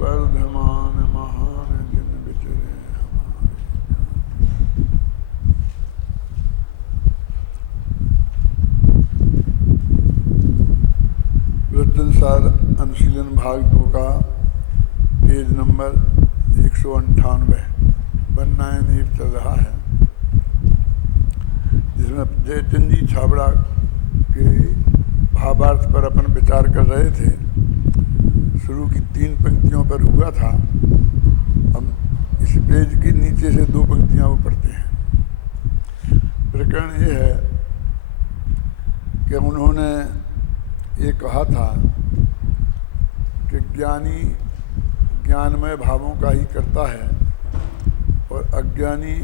वर्धमान महान जिन विचरे वृत्तसार अनुशीलन भाग 2 का पेज नंबर 198 198 चल रहा है, जिसमें जयचंद जी छाबड़ा के भावार्थ पर अपन विचार कर रहे थे। शुरू की 3 पंक्तियों पर हुआ था। अब इस पेज के नीचे से 2 पंक्तियां वो पढ़ते हैं। प्रकरण ये है कि उन्होंने ये कहा था कि ज्ञानी ज्ञानमय भावों का ही करता है और अज्ञानी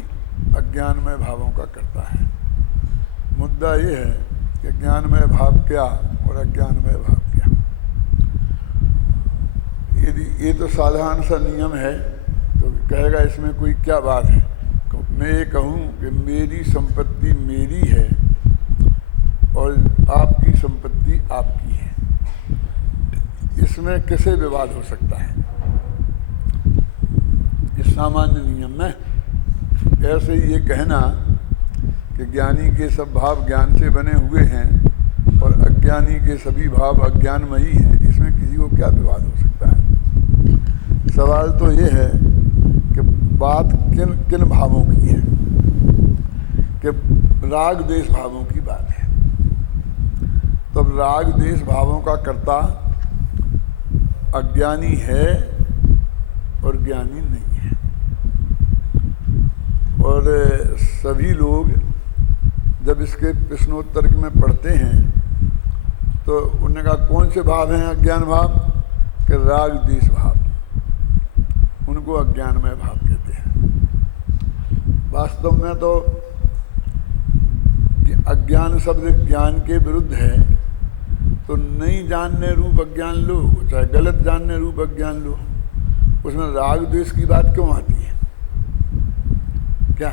अज्ञानमय भावों का करता है। मुद्दा ये है कि ज्ञानमय भाव क्या और अज्ञानमय भाव क्या। यदि ये तो साधारण सा नियम है तो कहेगा इसमें कोई क्या बात है। मैं ये कहूँ कि मेरी संपत्ति मेरी है और आपकी संपत्ति आपकी है, इसमें कैसे विवाद हो सकता है। इस सामान्य नियम में ऐसे ही ये कहना कि ज्ञानी के सब भाव ज्ञान से बने हुए हैं और अज्ञानी के सभी भाव अज्ञानमयी हैं, इसमें किसी को क्या विवाद हो सकता है। सवाल तो ये है कि बात किन किन भावों की है, कि राग द्वेष भावों की बात है। तब राग द्वेष भावों का कर्ता अज्ञानी है और ज्ञानी नहीं है। और सभी लोग जब इसके प्रश्नोत्तर में पढ़ते हैं तो उन्होंने कहा कौन से भाव हैं अज्ञान भाव, कि राग द्वेष भाव, उनको अज्ञानमय भाव कहते हैं। वास्तव में तो अज्ञान शब्द ज्ञान के विरुद्ध है, तो नहीं जानने रूप अज्ञान लो, चाहे गलत जानने रूप अज्ञान लो, उसमें राग द्वेष की बात क्यों आती है। क्या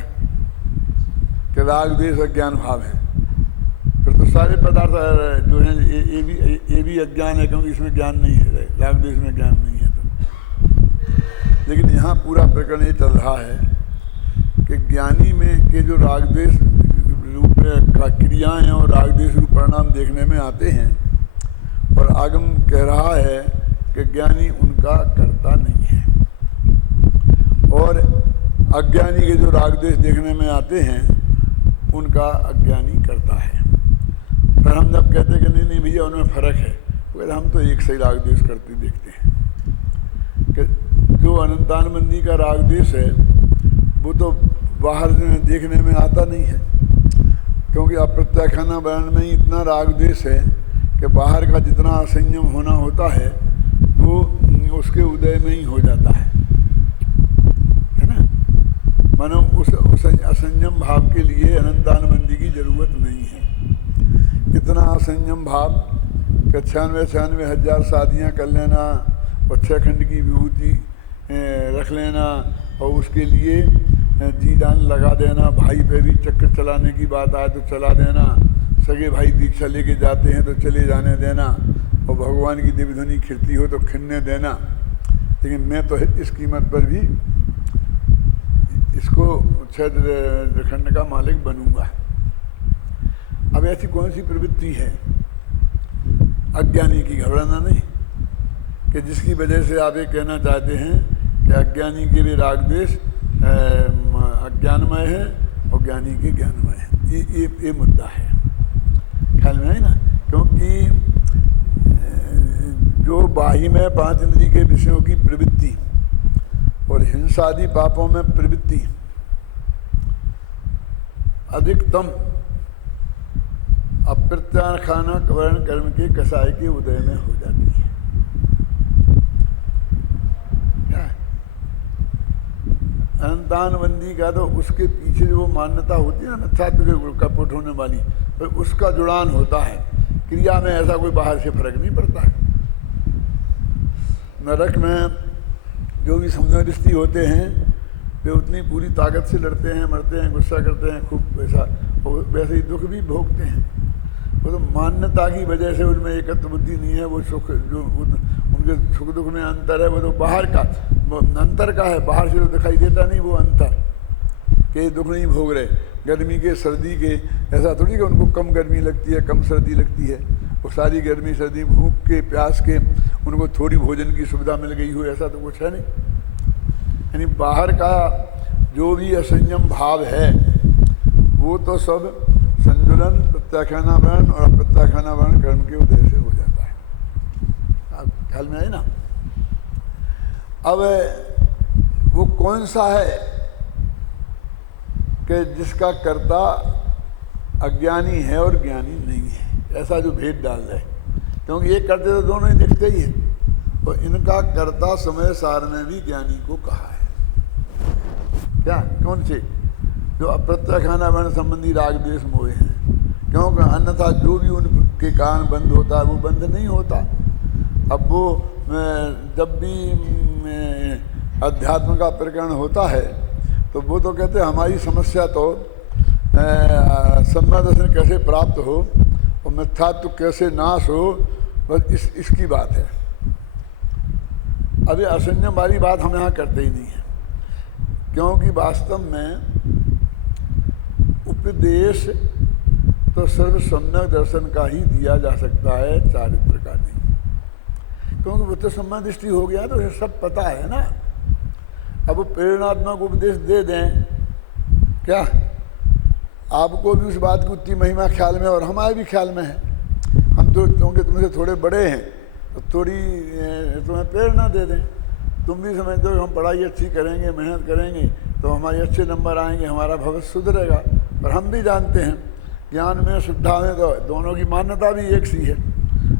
कि राग द्वेष अज्ञान भाव है, फिर तो सारे पदार्थ जो हैं ये भी अज्ञान है, क्योंकि इसमें ज्ञान नहीं है, राग द्वेष में ज्ञान नहीं है। तो लेकिन यहाँ पूरा प्रकरण ये चल रहा है कि ज्ञानी में के जो राग द्वेष रूप का क्रियाएं और राग द्वेष रूप परिणाम देखने में आते हैं, और आगम कह रहा है कि ज्ञानी उनका कर्ता नहीं है और अज्ञानी के जो राग द्वेष देखने में आते हैं उनका अज्ञानी करता है। फिर हम जब कहते हैं कि नहीं भैया उनमें फ़र्क है, तो हम तो एक सही राग द्वेष करते देखते हैं कि जो अनंतानबंदी का राग द्वेष है वो तो बाहर देखने में आता नहीं है, क्योंकि अप्रत्याख्याना वर्ण में ही इतना राग द्वेष है कि बाहर का जितना असंयम होना होता है वो उसके उदय में ही हो जाता है ना। मानो उस असंयम भाव के लिए अनंतानबंदी की जरूरत नहीं है। इतना असंयम भाव 96 हजार शादियाँ कर लेना और 6 खंड की विभूति रख लेना और उसके लिए जी जान लगा देना, भाई पे भी चक्कर चलाने की बात आए तो चला देना, सगे भाई दीक्षा लेके जाते हैं तो चले जाने देना, और भगवान की देवी ध्वनि खिड़ती हो तो खिड़ने देना। लेकिन मैं तो इस कीमत पर भी इसको 6 खंड का मालिक बनूंगा। अब ऐसी कौन सी प्रवृत्ति है अज्ञानी की, घबराना नहीं, कि जिसकी वजह से आप ये कहना चाहते हैं कि अज्ञानी के भी राग द्वेष अज्ञानमय है और ज्ञानी के ज्ञानमय है। ये मुद्दा है, ख्याल में है ना। क्योंकि जो बाह्य में 5 इंद्रिय के विषयों की प्रवृत्ति और हिंसादि पापों में प्रवृत्ति अधिकतम अप्रत्याख्याना वर्ण कर्म के कसाय के उदय में हो जाती है। क्या अनंतानबंदी का तो उसके पीछे जो मान्यता होती है ना छात्र के कपट होने वाली, पर उसका जुड़ान होता है। क्रिया में ऐसा कोई बाहर से फर्क नहीं पड़ता है। नरक में जो भी समझौती होते हैं वे उतनी पूरी ताकत से लड़ते हैं, मरते हैं, गुस्सा करते हैं, खूब वैसा, और वैसे ही दुख भी भोगते हैं। वो तो मान्यता की वजह से उनमें एकत्व बुद्धि नहीं है, वो सुख जो उनके सुख दुख में अंतर है, वो तो बाहर का अंतर का है, बाहर से तो दिखाई देता नहीं वो अंतर के दुख नहीं भोग रहे। गर्मी के सर्दी के ऐसा थोड़ी कि उनको कम गर्मी लगती है कम सर्दी लगती है, वो सारी गर्मी सर्दी भूख के प्यास के उनको थोड़ी भोजन की सुविधा मिल गई हो, ऐसा तो कुछ है नहीं। यानी बाहर का जो भी असंयम भाव है वो तो सब संतुलन प्रत्याख्यानावरण और अप्रत्याख्यानावरण कर्म के उदय से हो जाता है। आप ख्याल में आए ना। अब वो कौन सा है कि जिसका कर्ता अज्ञानी है और ज्ञानी नहीं है, ऐसा जो भेद डाल रहे, क्योंकि ये करते तो दोनों ही दिखते ही हैं। और इनका कर्ता समय सार में भी ज्ञानी को कहा है। क्या कौन से? जो अप्रत्याख्यानावरण संबंधी राग द्वेष मोह हैं, क्योंकि अन्यथा जो भी उनके कारण बंद होता है वो बंद नहीं होता। अब वो जब भी अध्यात्म का प्रकरण होता है तो वो तो कहते हैं हमारी समस्या तो सम्यक दर्शन कैसे प्राप्त हो और मिथ्यात्व कैसे नाश हो, बस इसकी बात है। अभी असंयम वाली बात हम यहाँ करते ही नहीं है, क्योंकि वास्तव में उपदेश तो सिर्फ सम्यक दर्शन का ही दिया जा सकता है, चारित्र का नहीं, क्योंकि वो तो सम्यक दृष्टि हो गया तो उसे सब पता है ना। अब वो प्रेरणात्मक उपदेश दे दें, क्या आपको भी उस बात की उतनी महिमा ख्याल में और हमारे भी ख्याल में है। हम तो क्योंकि तुमसे थोड़े बड़े हैं तो थोड़ी तुम्हें प्रेरणा दे दें, तुम भी समझते हो हम पढ़ाई अच्छी करेंगे, मेहनत करेंगे तो हमारे अच्छे नंबर आएंगे, हमारा भविष्य सुधरेगा। पर हम भी जानते हैं ज्ञान में श्रद्धा में तो दोनों की मान्यता भी एक सी है।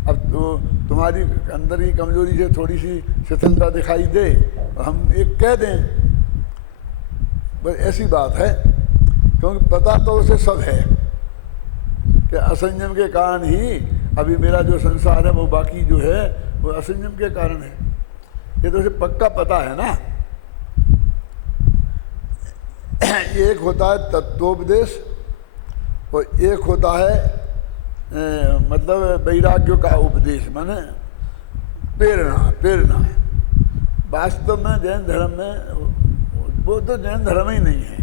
अब तो तुम्हारी अंदर की कमजोरी से थोड़ी सी शिथिलता दिखाई दे तो हम एक कह दें, बस ऐसी बात है। क्योंकि पता तो उसे सब है कि असंयम के कारण ही अभी मेरा जो संसार है वो बाकी जो है वो असंयम के कारण है, ये तो उसे पक्का पता है ना। एक होता है तत्वोपदेश और एक होता है मतलब वैराग्य का उपदेश, माने प्रेरणा है। वास्तव में जैन धर्म में वो तो जैन धर्म ही नहीं है,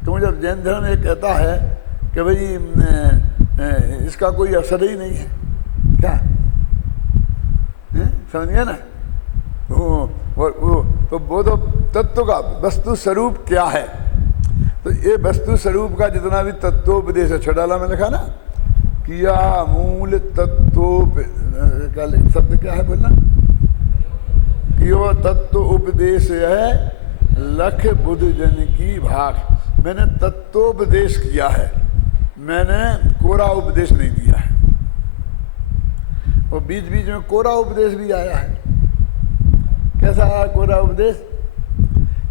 क्योंकि जब जैन धर्म ये कहता है कि भाई इसका कोई असर ही नहीं है, क्या समझ गया ना। तो वो तो तत्व का वस्तु स्वरूप क्या है, तो ये वस्तु स्वरूप का जितना भी तत्वोपदेश है, छड़ाला में लिखा ना, किया मूल तत्व क्या शब्द क्या है बोलना, कियो तत्व उपदेश है लख बुद्ध जन की भाग। मैंने तत्वोपदेश किया है, मैंने कोरा उपदेश नहीं दिया है। और बीच बीच में कोरा उपदेश भी आया है। कैसा आया कोरा उपदेश?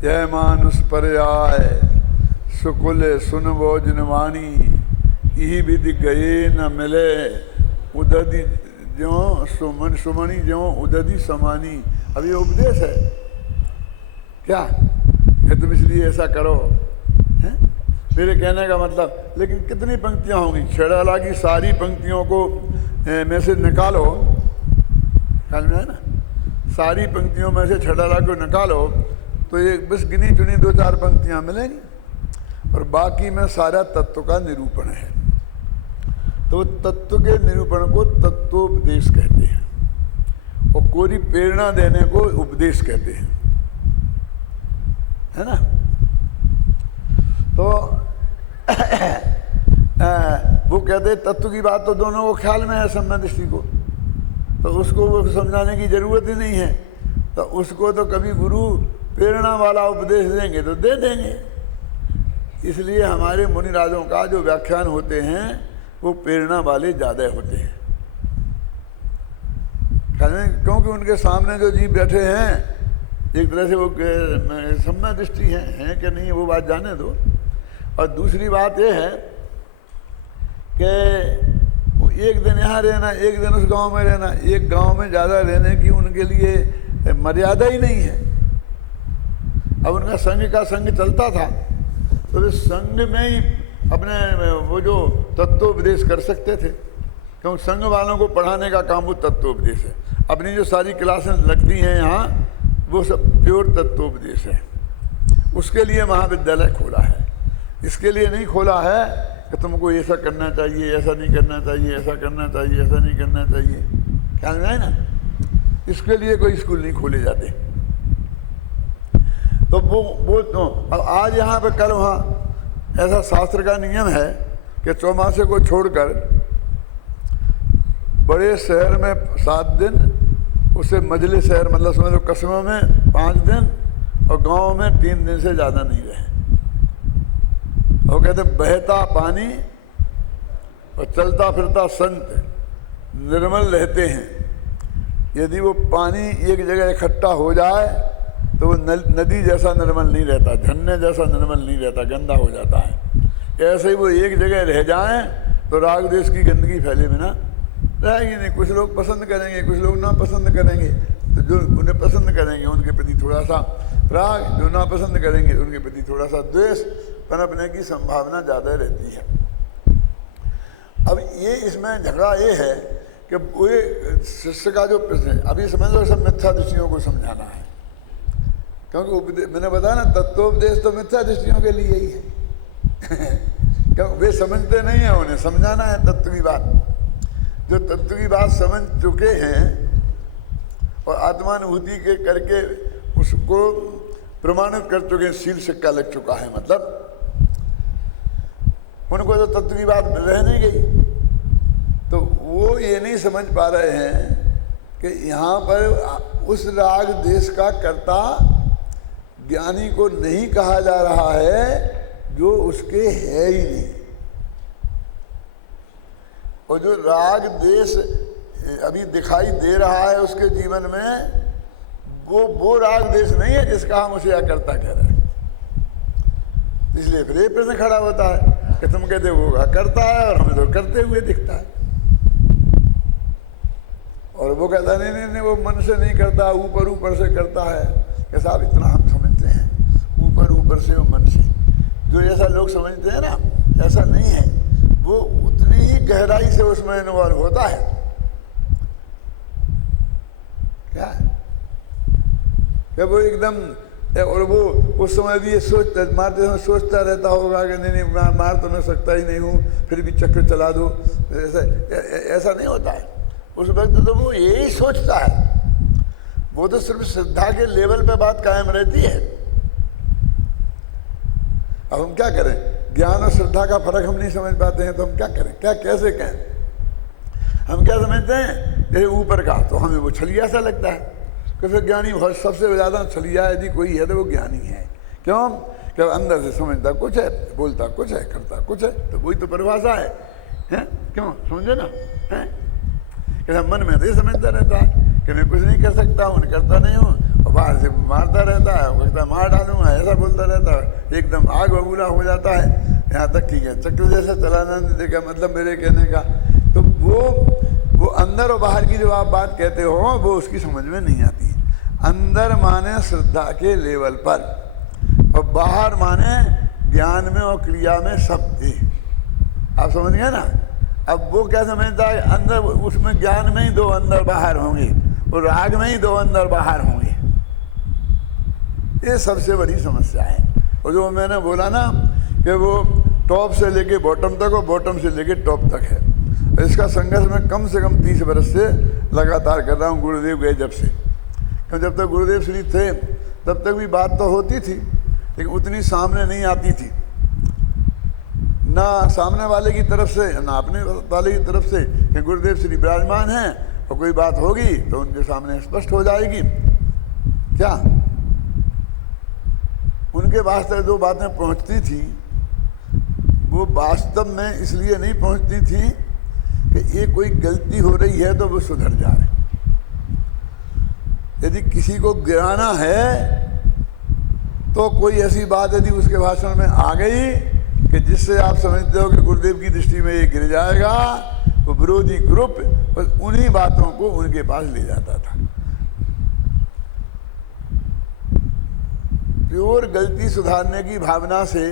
यह मानुष पर्याय सुकुल सुनबो जिनवाणी, यही विधि गए न मिले उदधि ज्यों सुमन सुमणि ज्यों उदधि समानी। अब ये उपदेश है क्या कि तुम इसलिए ऐसा करो, है मेरे कहने का मतलब। लेकिन कितनी पंक्तियां होंगी, छड़ाला की सारी पंक्तियों को में से निकालो, ख्याल में है ना, सारी पंक्तियों में से छड़ाला को निकालो तो ये बस गिनी चुनी 2-4 पंक्तियां मिलेंगी और बाकी में सारा तत्व का निरूपण है। तो तत्व के निरूपण को तत्वोपदेश कहते हैं और कोरी प्रेरणा देने को उपदेश कहते हैं, है ना। तो वो कहते हैं तत्व की बात तो दोनों को ख्याल में है सम्यक दृष्टि को, तो उसको वो समझाने की जरूरत ही नहीं है। तो उसको तो कभी गुरु प्रेरणा वाला उपदेश देंगे तो दे देंगे। इसलिए हमारे मुनिराजों का जो व्याख्यान होते हैं वो प्रेरणा वाले ज़्यादा होते हैं, क्योंकि उनके सामने जो जीव बैठे हैं एक तरह से वो सम्यक दृष्टि है कि नहीं वो बात जाने दो। और दूसरी बात ये है कि वो एक दिन यहाँ रहना, एक दिन उस गांव में रहना, एक गांव में ज़्यादा रहने की उनके लिए मर्यादा ही नहीं है। अब उनका संघ का संघ चलता था तो इस संघ में ही अपने वो जो तत्वोपदेश कर सकते थे, क्योंकि संघ वालों को पढ़ाने का काम वो तत्वोपदेश है। अपनी जो सारी क्लासेस लगती हैं यहाँ, वो सब प्योर तत्वोपदेश है। उसके लिए महाविद्यालय खोला है। इसके लिए नहीं खोला है कि तुमको ऐसा करना चाहिए, ऐसा नहीं करना चाहिए, ऐसा करना चाहिए, ऐसा नहीं करना चाहिए। ख्याल में आए ना? इसके लिए कोई स्कूल नहीं खोले जाते। तो वो तो अब आज यहाँ पे कल वहाँ ऐसा शास्त्र का नियम है कि चौमासे को छोड़कर बड़े शहर में 7 दिन, उसे मझले शहर मतलब समझ लो कस्बों में 5 दिन और गांव में 3 दिन से ज़्यादा नहीं रहे। और कहते बहता पानी और चलता फिरता संत निर्मल रहते हैं। यदि वो पानी एक जगह इकट्ठा हो जाए तो वो नदी जैसा निर्मल नहीं रहता, झरने जैसा निर्मल नहीं रहता, गंदा हो जाता है। ऐसे ही वो एक जगह रह जाएं तो राग देश की गंदगी फैले बिना रहेगी नहीं। कुछ लोग पसंद करेंगे, कुछ लोग ना पसंद करेंगे। तो जो उन्हें पसंद करेंगे उनके प्रति थोड़ा सा राग, जो ना पसंद करेंगे उनके प्रति थोड़ा सा द्वेष पनपने की संभावना ज़्यादा रहती है। अब ये इसमें झगड़ा ये है कि वो शिष्य का जो प्रश्न है, अभी समझ लो सब मिथ्या दृष्टियों को समझाना है। क्योंकि मैंने बताया ना, तत्वोपदेश तो मिथ्या दृष्टियों के लिए ही है। क्योंकि वे समझते नहीं है, उन्हें समझाना है तत्व की बात। जो तत्व की बात समझ चुके हैं और आत्मानुभूति के करके उसको प्रमाणित कर चुके हैं, सील सिक्का लग चुका है, मतलब उनको तो तत्व की बात रह नहीं गई। तो वो ये नहीं समझ पा रहे हैं कि यहाँ पर उस राग देश का कर्ता ज्ञानी को नहीं कहा जा रहा है जो उसके है ही नहीं। और जो राग देश अभी दिखाई दे रहा है उसके जीवन में, वो राग देश नहीं है जिसका हम उसे अकर्ता कह रहे हैं। इसलिए फिर ये प्रश्न खड़ा होता है कि तुम कहते वो करता है और हमें तो करते हुए दिखता है, और वो कहता नहीं नहीं नहीं वो मन से नहीं करता, ऊपर ऊपर से करता है। कि साहब इतना हम समझते हैं, ऊपर ऊपर से वो मन से, जो ऐसा लोग समझते हैं ना, ऐसा नहीं है। वो उतनी ही गहराई से उसमें इन्वॉल्व होता है। क्या वो एकदम, और वो उस समय भी ये मारते समय सोचता रहता होगा कि नहीं नहीं मार तो मैं सकता ही नहीं हूँ, फिर भी चक्र चला दो। ऐसा नहीं होता है उस वक्त। तो वो यही सोचता है। वो तो सिर्फ श्रद्धा के लेवल पे बात कायम रहती है। अब हम क्या करें, ज्ञान और श्रद्धा का फर्क हम नहीं समझ पाते हैं, तो हम क्या करें, क्या कैसे कहें? हम क्या समझते हैं जैसे ऊपर का, तो हमें वो छलिया सा लगता है कि फिर ज्ञानी सबसे ज़्यादा छलिया यदि कोई है तो वो ज्ञानी है। क्यों? कि अंदर से समझता कुछ है, बोलता कुछ है, करता कुछ है। तो वही तो परिभाषा है, हैं? क्यों समझे ना? हैं? कि मन में तो ये समझता रहता है कि मैं कुछ नहीं कर सकता हूँ, करता नहीं हूँ, और बाहर से मारता रहता है, वो कहता मार डालूंगा, ऐसा बोलता रहता है, एकदम आग बबूला हो जाता है। यहाँ तक ठीक है, चक्र जैसा चलाना नहीं देखा, मतलब मेरे कहने का। तो वो अंदर और बाहर की जो आप बात कहते हो वो उसकी समझ में नहीं आती। अंदर माने श्रद्धा के लेवल पर, और बाहर माने ज्ञान में और क्रिया में सब एक। आप समझ गए ना? अब वो क्या समझता है, अंदर उसमें ज्ञान में ही 2 अंदर बाहर होंगे, और राग में ही 2 अंदर बाहर होंगे। ये सबसे बड़ी समस्या है। और जो मैंने बोला ना कि वो टॉप से लेके बॉटम तक और बॉटम से लेके टॉप तक है, इसका संघर्ष मैं कम से कम 30 वर्ष से लगातार कर रहा हूँ, गुरुदेव गए जब से। क्यों जब तक गुरुदेव श्री थे तब तक भी बात तो होती थी, लेकिन उतनी सामने नहीं आती थी, ना सामने वाले की तरफ से ना अपने वाले की तरफ से कि गुरुदेव श्री विराजमान हैं और कोई बात होगी तो उनके सामने स्पष्ट हो जाएगी। क्या उनके वास्ते जो बातें पहुंचती थी वो वास्तव में इसलिए नहीं पहुंचती थी कि ये कोई गलती हो रही है तो वो सुधर जाए। यदि किसी को गिराना है तो कोई ऐसी बात यदि उसके भाषण में आ गई कि जिससे आप समझते हो कि गुरुदेव की दृष्टि में ये गिर जाएगा, वो विरोधी ग्रुप बस उन्हीं बातों को उनके पास ले जाता था। प्योर गलती सुधारने की भावना से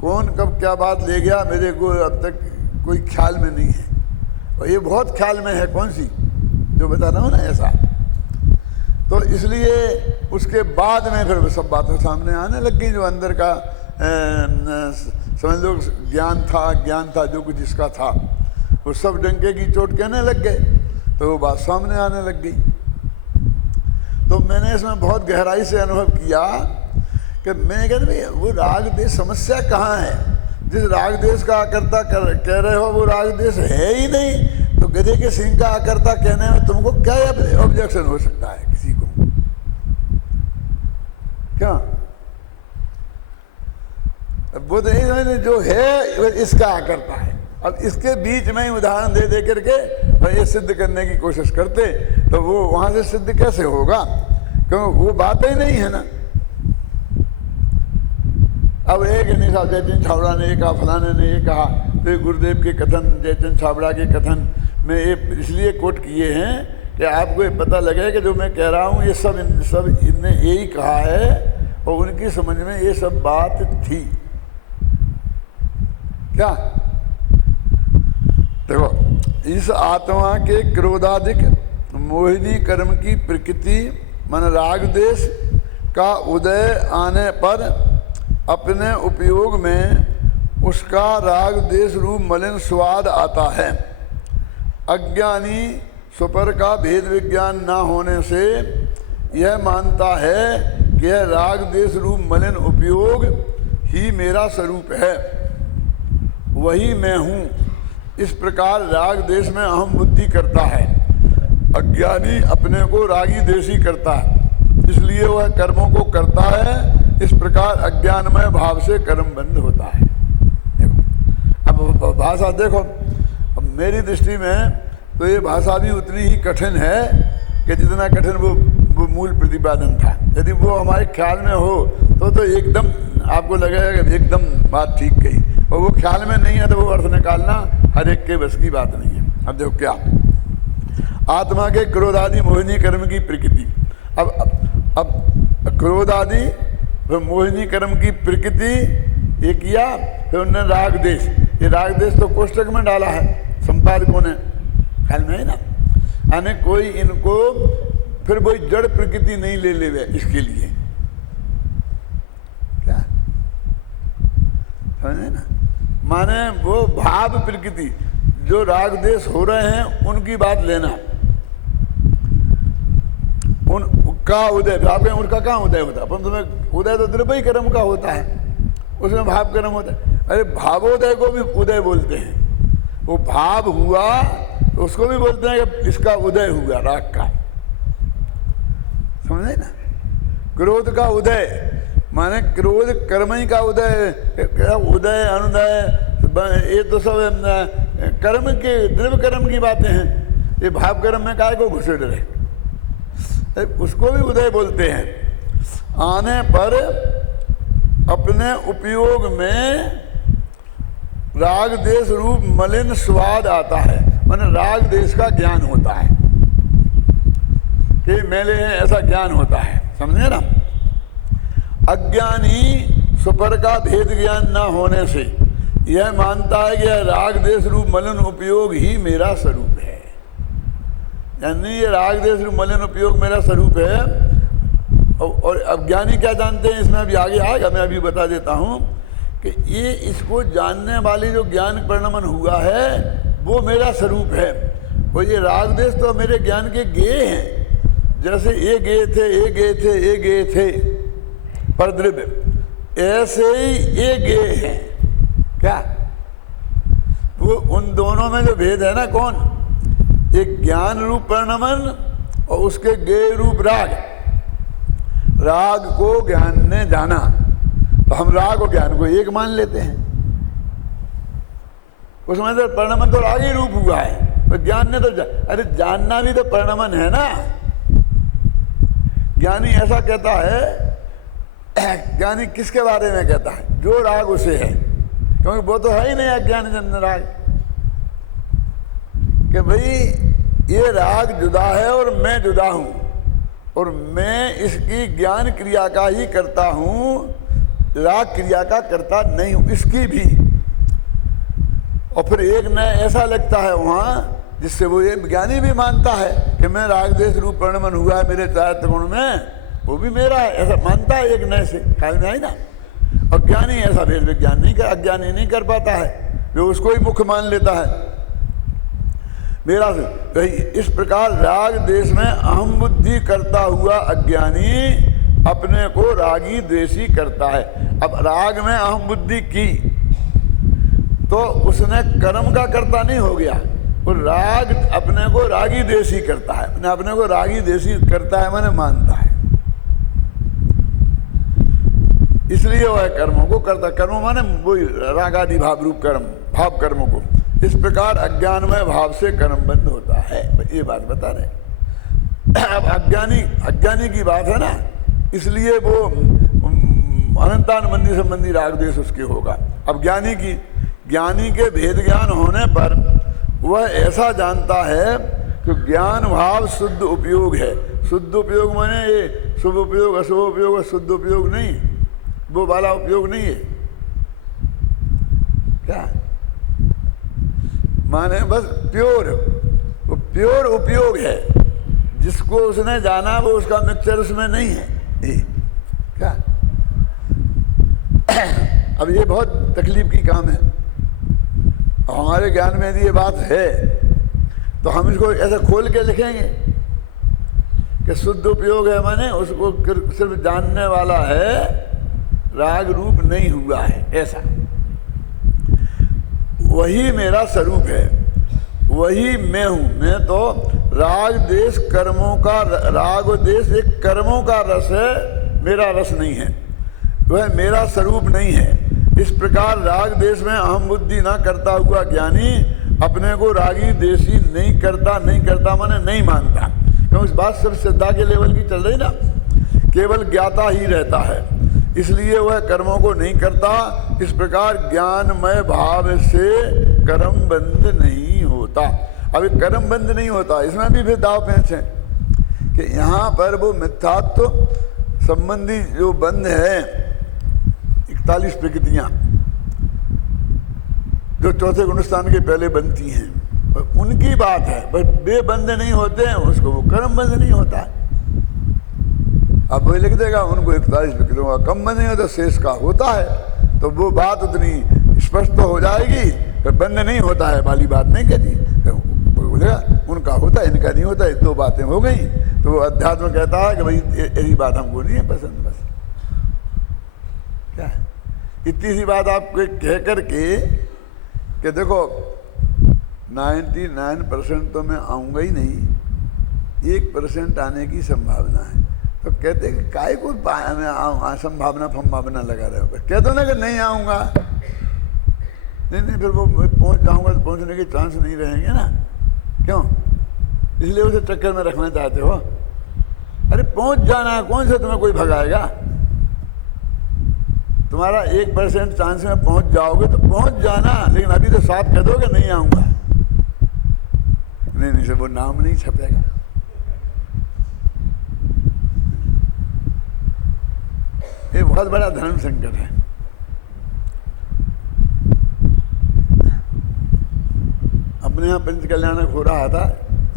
कौन कब क्या बात ले गया मेरे को अब तक कोई ख्याल में नहीं है। और ये बहुत ख्याल में है, कौन सी, जो बता रहा हूँ ना ऐसा। तो इसलिए उसके बाद में फिर सब बातें सामने आने लग गई, जो अंदर का समझ लो ज्ञान था जो कुछ इसका था, वो सब डंके की चोट कहने लग गए, तो वो बात सामने आने लग गई। तो मैंने इसमें बहुत गहराई से अनुभव किया कि मैं कहते भाई वो राग देश समस्या कहाँ है? जिस राग देश का आकर्ता कह रहे हो वो राग देश है ही नहीं, तो गधे के सिंह का आकर्ता कहने में तुमको क्या ऑब्जेक्शन हो सकता है किसी को? क्या वो तो जो है इसका आकर्ता है। अब इसके बीच में ही उदाहरण दे करके भाई ये सिद्ध करने की कोशिश करते, तो वो वहां से सिद्ध कैसे होगा? क्योंकि वो बात ही नहीं है ना। अब एक नहीं साहब जयचंद छाबड़ा ने ये कहा, फलाने ने ये कहा, तो गुरुदेव के कथन, जयचंद छाबड़ा के कथन में ये इसलिए कोट किए हैं कि आपको ये पता लगे कि जो मैं कह रहा हूँ ये सब इनने यही कहा है और उनकी समझ में ये सब बात थी। क्या देखो, इस आत्मा के क्रोधाधिक मोहिनी कर्म की प्रकृति मन राग देश का उदय आने पर अपने उपयोग में उसका राग देश रूप मलिन स्वाद आता है। अज्ञानी सुपर का भेद विज्ञान न होने से यह मानता है कि यह राग देश रूप मलिन उपयोग ही मेरा स्वरूप है, वही मैं हूँ। इस प्रकार राग देश में अहम बुद्धि करता है। अज्ञानी अपने को रागी देशी करता है, इसलिए वह कर्मों को करता है। इस प्रकार अज्ञानमय भाव से कर्म बंद होता है। देखो अब भाषा देखो, अब मेरी दृष्टि में तो ये भाषा भी उतनी ही कठिन है कि जितना कठिन वो मूल प्रतिपादन था। यदि वो हमारे ख्याल में हो तो एकदम आपको लगेगा कि एकदम बात ठीक कही, और वो ख्याल में नहीं है तो वो अर्थ निकालना हर एक के बस की बात नहीं है। अब देखो क्या, आत्मा के क्रोधादि मोहिनी कर्म की प्रकृति। अब क्रोधादि मोहिनी कर्म की प्रकृति ये किया, फिर उन्होंने राग देश, ये राग देश तो कोष्टक में डाला है संपादकों ने, ख्याल में है ना। यानी कोई इनको फिर वही जड़ प्रकृति नहीं ले ले इसके लिए, क्या समझे ना? माने वो भाव प्रकृति जो राग देश हो रहे हैं उनकी बात लेना, उनका उदय। आप कहें उनका कहाँ उदय होता है? अपन तुम्हें उदय तो द्रव्य कर्म का होता है, उसमें भाव कर्म होता है। अरे भावोदय को भी उदय बोलते हैं। वो भाव हुआ तो उसको भी बोलते हैं कि इसका उदय हुआ राग का, समझे ना? क्रोध का उदय माने क्रोध कर्म ही का उदय, उदय अनुदय ये तो सब कर्म के द्रव्य कर्म की बातें हैं। ये भाव कर्म में काय को घुसे डरे, उसको भी उदय बोलते हैं। आने पर अपने उपयोग में राग देश रूप मलिन स्वाद आता है, माने राग देश का ज्ञान होता है कि मेले ऐसा ज्ञान होता है, समझे ना? अज्ञानी सुपर का भेद ज्ञान न होने से यह मानता है कि यह राग देश रूप मलिन उपयोग ही मेरा स्वरूप है। यानी ये राग देश रूप मलिन उपयोग मेरा स्वरूप है। और अज्ञानी क्या जानते हैं, इसमें अभी आगे आएगा, मैं अभी बता देता हूँ कि ये इसको जानने वाली जो ज्ञान परिणमन हुआ है वो मेरा स्वरूप है। और ये राग देश तो मेरे ज्ञान के गेय हैं, जैसे ये गेय थे, ये गेय थे, ये गेय थे पर द्रव्य, ऐसे ही ये गेय हैं। क्या वो उन दोनों में जो भेद है ना, कौन? एक ज्ञान रूप परिणमन और उसके गेय रूप राग। राग को ज्ञान ने जाना तो हम राग और ज्ञान को एक मान लेते हैं, उसमें तो परिणमन तो राग ही रूप हुआ है, तो ज्ञान ने तो अरे जानना भी तो परिणमन है ना। ज्ञानी ऐसा कहता है, ज्ञानी किसके बारे में कहता है? जो राग उसे है, क्योंकि वो तो है ही नहीं अज्ञान जन्य राग, कि भाई ये राग जुदा है और मैं जुदा हूं, और मैं इसकी ज्ञान क्रिया का ही करता हूं, राग क्रिया का करता नहीं हूं, इसकी भी। और फिर एक न ऐसा लगता है वहां जिससे वो ये ज्ञानी भी मानता है कि मैं राग देश रूप परिणमन हुआ है मेरे चार त्रिगुण में, वो भी मेरा है, ऐसा मानता है एक नए से, ख्याल में आई ना। और ज्ञानी ऐसा भेद विज्ञान नहीं कर, अज्ञानी नहीं कर पाता है, जो उसको ही मुख्य मान लेता है मेरा से। तो इस प्रकार राग देश में अहम बुद्धि करता हुआ अज्ञानी अपने को रागी द्वेषी करता है। अब राग में अहम बुद्धि की तो उसने कर्म का कर्ता नहीं हो गया, वो राग अपने को रागी द्वेषी करता है, अपने को रागी द्वेषी करता है माने मानता है, इसलिए वह कर्मों को करता। कर्म माने वही रागादि भाव रूप कर्म, भाव कर्मों को। इस प्रकार अज्ञानमय भाव से कर्म बंद होता है, ये बात बता रहे। अब अज्ञानी की बात है ना, इसलिए वो अनंतानुबंधी संबंधी राग देश उसके होगा। अब ज्ञानी के भेद ज्ञान होने पर वह ऐसा जानता है कि ज्ञान भाव शुद्ध उपयोग है। शुद्ध उपयोग माने ये शुभ उपयोग अशुभ उपयोग, शुद्ध उपयोग नहीं, वो वाला उपयोग नहीं है क्या, माने बस प्योर, वो प्योर उपयोग है। जिसको उसने जाना वो उसका मिक्सचर उसमें नहीं है क्या। अब ये बहुत तकलीफ की काम है। हमारे ज्ञान में यदि ये बात है तो हम इसको ऐसे खोल के लिखेंगे कि शुद्ध उपयोग है, माने उसको सिर्फ जानने वाला है, राग रूप नहीं हुआ है, ऐसा। वही मेरा स्वरूप है, वही मैं हूं। मैं तो राग देश कर्मों का, राग देश एक कर्मों का रस है, मेरा रस नहीं है, वह मेरा स्वरूप नहीं है। इस प्रकार राग देश में अहम बुद्धि ना करता हुआ ज्ञानी अपने को रागी देशी नहीं करता माने नहीं मानता, क्योंकि इस बात सिर्फ श्रद्धा के लेवल की चल रही ना, केवल ज्ञाता ही रहता है, इसलिए वह कर्मों को नहीं करता। इस प्रकार ज्ञानमय भाव से कर्म बंद नहीं होता। अब कर्म बंद नहीं होता, इसमें भी फिर दाव पेच है कि यहाँ पर वो मिथ्यात्व संबंधी जो बंध है 41 प्रकृतियां जो चौथे गुणस्थान के पहले बनती हैं, उनकी बात है, बस वे बंद नहीं होते हैं, उसको वो कर्म बंद नहीं होता है। अब वो लिख देगा उनको 41 प्रकृतियों का कम बंद नहीं होता, शेष का होता है, तो वो बात उतनी स्पष्ट तो हो जाएगी, फिर बंद नहीं होता है वाली बात नहीं कहती, बोलेगा उनका होता है इनका नहीं होता है, दो बातें हो गई। तो वो अध्यात्म कहता है कि भाई ऐसी बात हमको नहीं है पसंद, बस क्या है। इतनी सी बात आपको कह करके कि देखो 99% तो मैं आऊँगा ही नहीं, 1% आने की संभावना है। तो कहते कि काय को संभावना लगा रहे हो, कह दो ना कि नहीं आऊँगा, नहीं फिर वो पहुँच जाऊँगा तो पहुँचने के चांस नहीं रहेंगे ना, क्यों, इसलिए उसे चक्कर में रखना चाहते हो। अरे पहुँच जाना, कौन सा तुम्हें कोई भगाएगा, तुम्हारा 1% चांस में पहुँच जाओगे तो पहुँच जाना, लेकिन अभी तो साफ कह दो कि नहीं आऊँगा, नहीं से वो नाम नहीं छपेगा। ये बहुत बड़ा धर्म संकट है। अपने यहाँ पंच कल्याणक हो रहा था,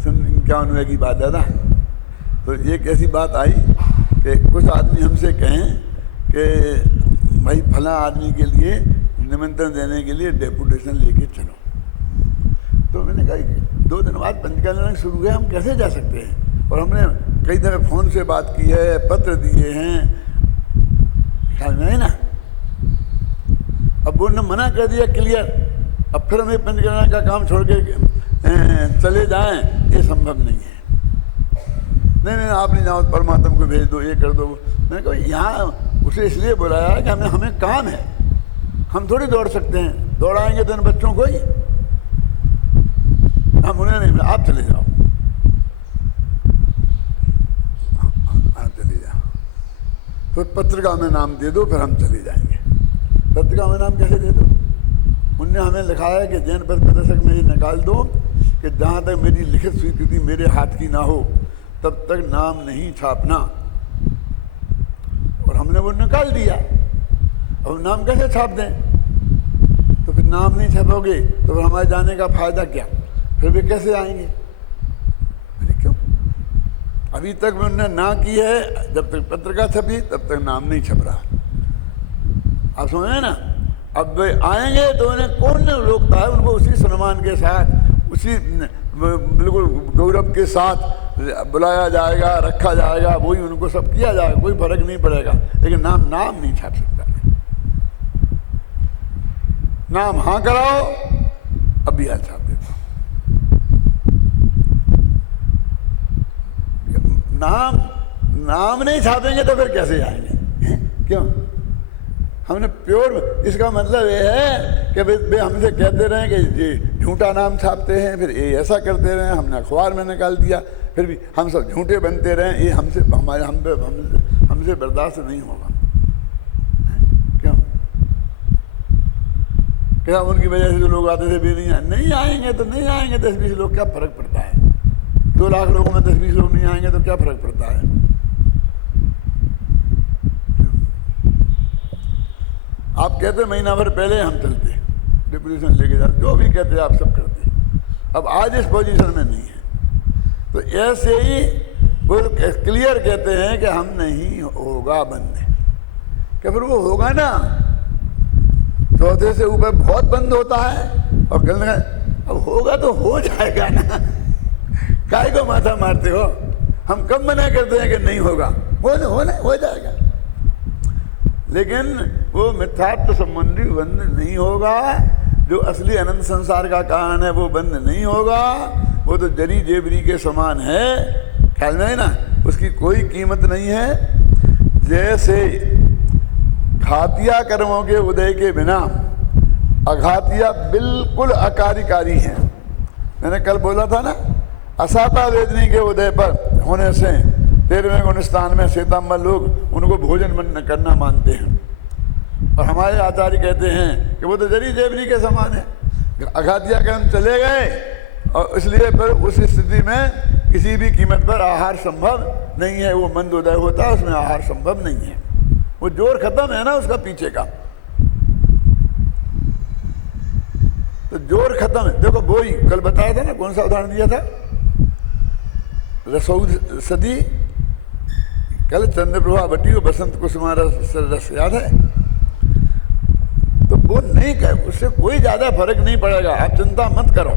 51वें की बात है ना, तो एक ऐसी बात आई कि कुछ आदमी हमसे कहें कि भाई फला आदमी के लिए निमंत्रण देने के लिए डेपुटेशन लेके चलो। तो मैंने कहा 2 दिन बाद पंच कल्याणक शुरू है, हम कैसे जा सकते हैं, और हमने कई तरह फ़ोन से बात की है, पत्र दिए हैं, ख्याल में है ना। अब उन्होंने मना कर दिया क्लियर, अब फिर हमें पंचकर्मा का काम छोड़ के चले जाएं, ये संभव नहीं है। नहीं आप नहीं जाओ, परमात्मा को भेज दो, ये कर दो। मैंने कहा यहाँ उसे इसलिए बुलाया है कि हमें काम है, हम थोड़ी दौड़ सकते हैं, दौड़ाएंगे तो इन बच्चों को ही, हम उन्हें नहीं, आप चले जाओ, आप चले जाओ, तो पत्रिका में नाम दे दो, फिर हम चले जाएंगे। पत्रिका में नाम कैसे दे दो, उनने हमें लिखा है कि जैन पद प्रदर्शक में ये निकाल दो कि जहाँ तक मेरी लिखित स्वीकृति मेरे हाथ की ना हो तब तक नाम नहीं छापना, और हमने वो निकाल दिया। अब नाम कैसे छाप दें, तो फिर नाम नहीं छापोगे तो फिर हमारे जाने का फायदा क्या। फिर वे कैसे आएंगे? अरे क्यों? अभी तक उन्होंने ना की है, जब तक पत्रिका छपी तब तक नाम नहीं छप रहा। आप समझे ना? अब वे आएंगे तो उन्हें कौन नहीं रोकता है? उनको उसी सम्मान के साथ, उसी बिल्कुल गौरव के साथ बुलाया जाएगा, रखा जाएगा, वही उनको सब किया जाएगा, कोई फर्क नहीं पड़ेगा। लेकिन नाम नहीं छाप सकता। नाम हाँ कराओ, अभी हाँ छाप देता हूं। नाम नहीं छापेंगे तो फिर कैसे आएंगे? क्यों? हमने प्योर, इसका मतलब ये है कि वे हमसे कहते रहे कि ये झूठा नाम छापते हैं, फिर ये ऐसा करते रहे, हमने अखबार में निकाल दिया, फिर भी हम सब झूठे बनते रहे, ये हमसे बर्दाश्त नहीं होगा। क्यों? क्या उनकी वजह से जो लोग आते थे वे नहीं आएंगे तो नहीं आएंगे, 10-20 लोग, क्या फर्क पड़ता है? 2 लाख लोगों में 10-20 लोग नहीं आएंगे तो क्या फर्क पड़ता है? आप कहते महीना भर पहले हम चलते, डिप्रेशन लेके जाते, जो भी कहते आप सब करते। अब आज इस पोजीशन में नहीं है, तो ऐसे ही वो क्लियर कहते हैं कि हम नहीं होगा बंद। क्या फिर वो होगा ना? चौथे से ऊपर बहुत बंद होता है, और कहने अब होगा तो हो जाएगा ना, काय को माथा मारते हो? हम कब मना करते हैं कि नहीं होगा, हो जाएगा। लेकिन वो मिथ्यात्व संबंधी बंद नहीं होगा, जो असली अनंत संसार का कारण है वो बंद नहीं होगा। वो तो जरी जेबरी के समान है, ख्याल में है ना? उसकी कोई कीमत नहीं है। जैसे घातिया कर्मों के उदय के बिना अघातिया बिल्कुल अकार्यकारी है। मैंने कल बोला था ना, असाता वेदनी के उदय पर होने से 13वें गुणस्थान में श्वेतांबर लोग उनको भोजन करना मानते हैं, और हमारे आचार्य कहते हैं कि वो तो जरी जेबरी के समान है। अघातिया कर्म चले गए, और इसलिए फिर उस स्थिति में किसी भी कीमत पर आहार संभव नहीं है। वो मंदोदय होता है, उसमें आहार संभव नहीं है। वो जोर खत्म है ना उसका पीछे का, तो जोर खत्म है। देखो वो ही कल बताया था ना, कौन सा उदाहरण दिया था? रसौध सदी, कल चंद्रप्रभा बटी और बसंत कुसुमार रस याद है? तो वो नहीं कर, उससे कोई ज्यादा फर्क नहीं पड़ेगा, आप चिंता मत करो।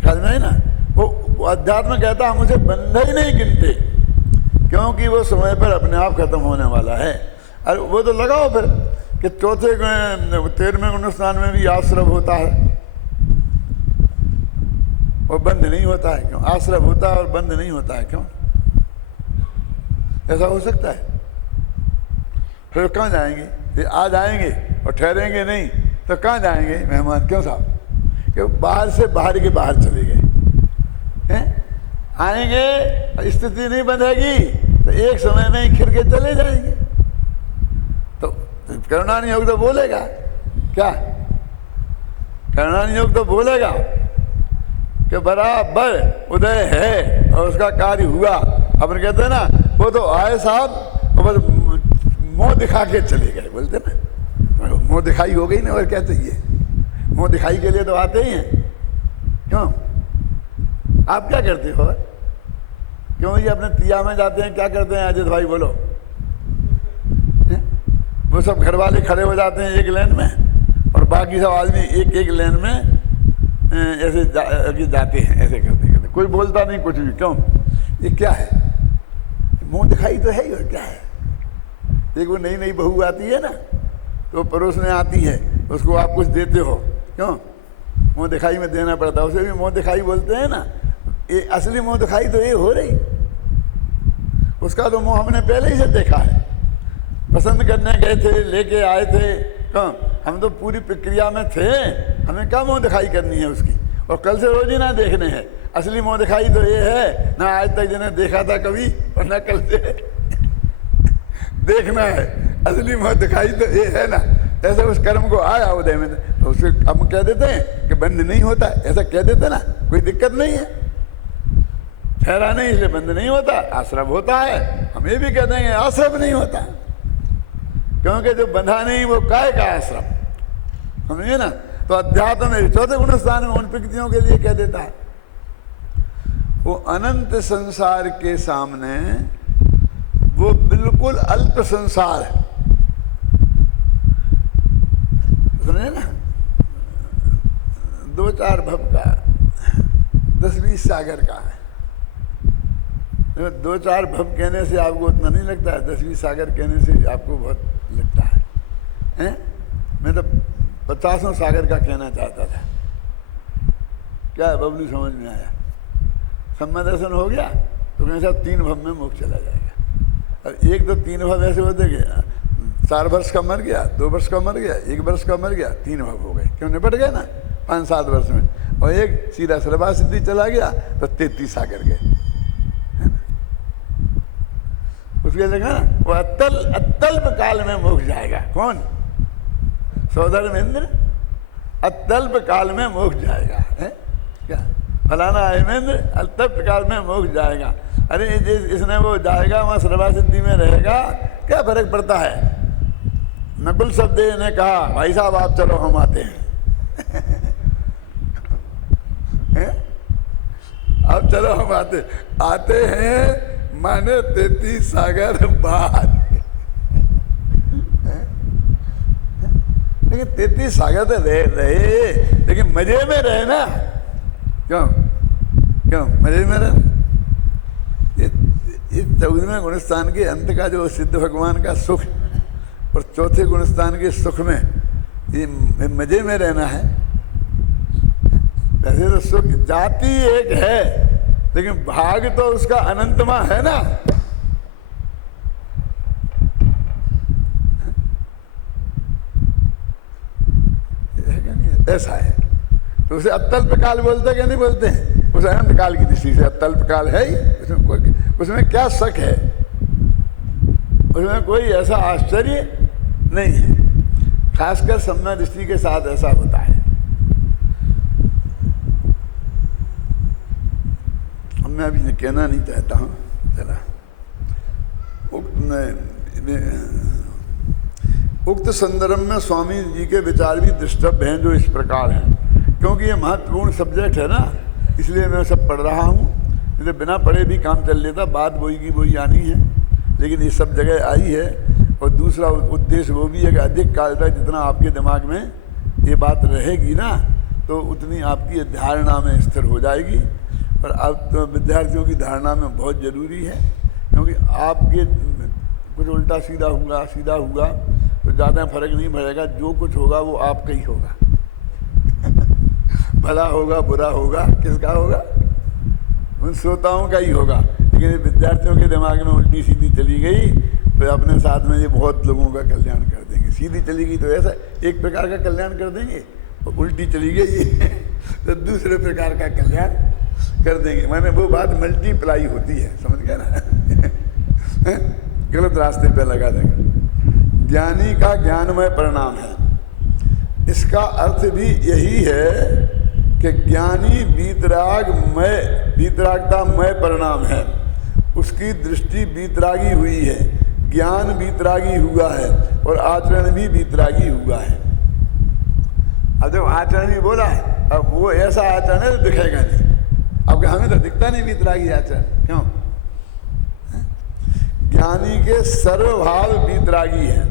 ख्याल में है ना? वो अध्यात्म कहता हम उसे बंधा ही नहीं गिनते, क्योंकि वो समय पर अपने आप खत्म होने वाला है। अरे वो तो लगाओ फिर कि चौथे 13वें गुणस्थान में भी आश्रव होता है, वो बंद नहीं होता है। क्यों? आश्रव होता है और बंद नहीं होता है, क्यों? ऐसा हो सकता है? फिर कहाँ जाएंगे? फिर आ जाएंगे और ठहरेंगे नहीं तो कहाँ जाएंगे मेहमान? क्यों साहब? कि बाहर से बाहर के बाहर चले गए हैं, आएंगे, स्थिति नहीं बंधेगी तो एक समय में ही खिर के चले जाएंगे। तो करुणा नियोग तो बोलेगा क्या? करुणा नियोग तो बोलेगा कि बराबर उदय है और उसका कार्य हुआ। अपन कहते हैं ना, वो तो आए साहब और बस मुंह दिखा के चले गए, बोलते ना, मुंह दिखाई हो गई ना, और क्या चाहिए? मुंह दिखाई के लिए तो आते ही हैं। क्यों? आप क्या करते हो? क्यों ये अपने तिया में जाते हैं, क्या करते हैं अजित भाई बोलो? वो सब घर वाले खड़े हो जाते हैं एक लाइन में, और बाकी सब आदमी एक एक लाइन में ऐसे जाते हैं, ऐसे करते करते, कोई बोलता नहीं कुछ भी। क्यों? ये क्या है? मुंह दिखाई तो है ही, और क्या है? एक वो नई नई बहू आती है ना, तो परोसने आती है, उसको आप कुछ देते हो, क्यों? मुंह दिखाई में देना पड़ता है, उसे भी मुंह दिखाई बोलते हैं ना। ये असली मुंह दिखाई तो ये हो रही, उसका तो मुंह हमने पहले ही से देखा है। पसंद करने गए थे, लेके आए थे, क्यों? हम तो पूरी प्रक्रिया में थे, हमें क्या मुंह दिखाई करनी है उसकी? और कल से रोज ही ना देखने हैं। असली मुंह दिखाई तो ये है ना, आज तक जिन्हें देखा था कभी, और ना कल से देखना है। असली मुंह दिखाई तो ये है ना। ऐसे उस कर्म को आया उदय में, तो उसे हम कह देते हैं कि बंद नहीं होता, ऐसा कह देते ना, कोई दिक्कत नहीं है। ठहरा नहीं इसलिए बंद नहीं होता, आश्रम होता है। हम ये भी कह देंगे आश्रम नहीं होता, क्योंकि जो बंधा नहीं वो काय का आश्रम, समझिए ना। तो अध्यात्म में चौथे गुण स्थान में उन प्रकृतियों के लिए कह देता है। वो अनंत संसार के सामने वो बिल्कुल अल्प संसार है, सुने ना, 2-4 भव का, 10-20 सागर का है। 2-4 भव कहने से आपको उतना नहीं लगता है, 10-20 सागर कहने से आपको बहुत लगता है, हैं? मैं तो 50 सागर का कहना चाहता था। क्या बबलू समझ में आया? सम्मा दर्शन हो गया तो कहीं साहब 3 भव में मोक्ष चला जाएगा। अब एक तो 3 भव ऐसे होते गए, 4 वर्ष का मर गया, 2 वर्ष का मर गया, 1 वर्ष का मर गया, 3 भव हो गए। क्यों? निपट गए ना 5-7 वर्ष में। और एक सीधा सर्वा सिद्धि चला गया तो 33 सागर गए। उसके लगा ना वो अत्यल्प काल में मोक्ष जाएगा। कौन? सौधर्मेंद्र अत्यल्प काल में मोक्ष जाएगा, है क्या? फलाना हेमेंद्र अत्यल्प काल में मोक्ष जाएगा। अरे इसने वो जाएगा वहां सर्वा सिद्धि में रहेगा, क्या फर्क पड़ता है? नकुल सदेव ने कहा भाई साहब आप चलो हम आते हैं। अब चलो हम आते हैं माने 33 सागर बाद। लेकिन 33 सागर तो रहे लेकिन मजे में रहे ना। क्यों मजे में रहे? इस 14वें गुणस्थान के अंत का जो सिद्ध भगवान का सुख और चौथे गुणस्थान के सुख में ये मजे में रहना है। वैसे तो सुख जाति एक है लेकिन भाग तो उसका अनंतमा है ना। ऐसा है तो उसे अत्यल्प काल बोलते क्या नहीं बोलते हैं? उस अनंत काल की दृष्टि से अत्यल्प काल है ही, उसमें क्या शक है? उसमें कोई ऐसा आश्चर्य नहीं है। खासकर सम्यक दृष्टि के साथ ऐसा होता है। मैं अभी कहना नहीं चाहता हूँ, चला उक्त संदर्भ में स्वामी जी के विचार भी दृष्टव्य हैं जो इस प्रकार हैं। क्योंकि ये महत्वपूर्ण सब्जेक्ट है ना, इसलिए मैं सब पढ़ रहा हूँ। इसलिए बिना पढ़े भी काम चल लेता, बात वही की वही आनी है, लेकिन ये सब जगह आई है। और दूसरा उद्देश्य वो भी है कि अधिक काल तक जितना आपके दिमाग में ये बात रहेगी ना तो उतनी आपकी धारणा में स्थिर हो जाएगी। और अब तो विद्यार्थियों की धारणा में बहुत ज़रूरी है, क्योंकि आपके कुछ उल्टा सीधा हुआ तो ज़्यादा फर्क नहीं पड़ेगा। जो कुछ होगा वो आपका ही होगा। भला होगा बुरा होगा, किसका होगा? उन श्रोताओं का ही होगा। लेकिन विद्यार्थियों के दिमाग में उल्टी सीधी चली गई तो अपने साथ में ये बहुत लोगों का कल्याण कर देंगे। सीधी चली गई तो ऐसा एक प्रकार का कल्याण कर देंगे, और उल्टी चली गई तो दूसरे प्रकार का कल्याण कर देंगे। मैंने वो बात मल्टीप्लाई होती है, समझ गया ना? गलत रास्ते पे लगा देंगे। ज्ञानी का ज्ञानमय परिणाम है। इसका अर्थ भी यही है कि ज्ञानी वीतरागतामय परिणाम है। उसकी दृष्टि वीतरागी हुई है, ज्ञान वीतरागी हुआ है और आचरण भी वीतरागी हुआ है। अब जब आचरण भी बोला है, अब वो ऐसा आचरण है तो दिखेगा नहीं। अब हमें तो दिखता नहीं वीतरागी आचरण, क्यों? ज्ञानी के सर्वभाव वीतरागी है।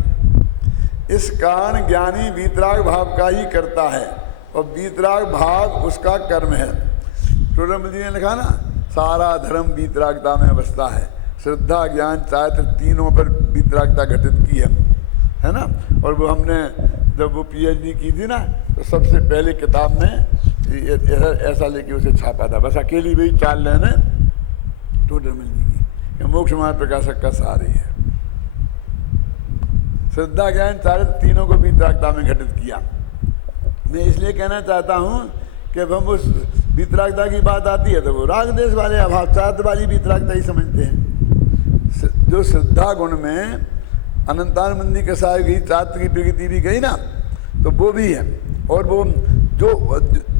इस कारण ज्ञानी वीतराग भाव का ही करता है और वीतराग भाव उसका कर्म है। टोडरमल जी ने लिखा ना, सारा धर्म वीतरागता में बसता है। श्रद्धा ज्ञान चारित्र तीनों पर वीतरागता घटित की है ना। और वो हमने जब वो PhD की थी ना तो सबसे पहले किताब में ऐसा लेके उसे छापा था। बस अकेली वही चाल लेने टोडरमल जी की, मोक्ष मार्ग प्रकाशक का सार ही है। श्रद्धा ज्ञान चारित्र तीनों को वीतरागता में घटित किया। मैं इसलिए कहना चाहता हूँ कि अब हम उस वीतरागता की बात आती है तो वो राग देश वाले अभाव चारित्र वाली वीतरागता ही समझते हैं। जो श्रद्धा गुण में अनंतानंदी के साथ गई, चारित्र की प्रकृति भी गई ना, तो वो भी है। और वो जो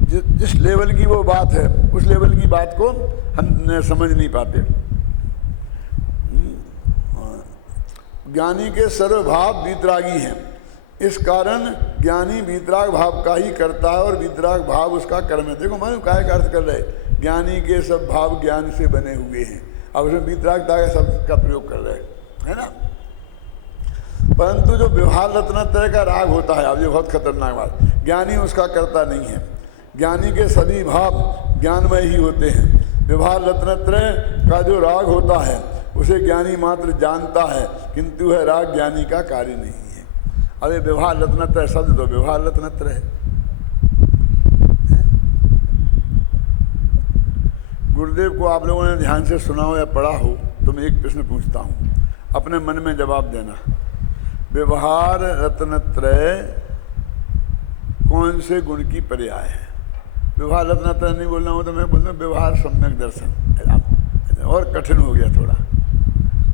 जिस लेवल की वो बात है उस लेवल की बात को हम समझ नहीं पाते। ज्ञानी के सर्वभाव वीतरागी हैं। इस कारण ज्ञानी वीतराग भाव का ही करता है और वीतराग भाव उसका कर्म है। देखो मानो काय का अर्थ कर रहे, ज्ञानी के सब भाव ज्ञान से बने हुए हैं, अब उसमें वीतरागता का शब्द का प्रयोग कर रहे हैं, है ना। परंतु जो व्यवहार रत्नत्रय का राग होता है, अब ये बहुत खतरनाक बात, ज्ञानी उसका करता नहीं है। ज्ञानी के सभी भाव ज्ञानमय ही होते हैं। व्यवहार रत्नत्रय का जो राग होता है उसे ज्ञानी मात्र जानता है, किंतु वह राग ज्ञानी का कार्य नहीं है। अब ये व्यवहार रत्नत्रय शब्द तो व्यवहार रत्नत्रय है। गुरुदेव को आप लोगों ने ध्यान से सुना हो या पढ़ा हो तो मैं एक प्रश्न पूछता हूँ, अपने मन में जवाब देना। व्यवहार रत्नत्रय कौन से गुण की पर्याय है? व्यवहार रत्नत्रय नहीं बोलना हो तो मैं बोलता हूँ व्यवहार सम्यक दर्शन, और कठिन हो गया थोड़ा,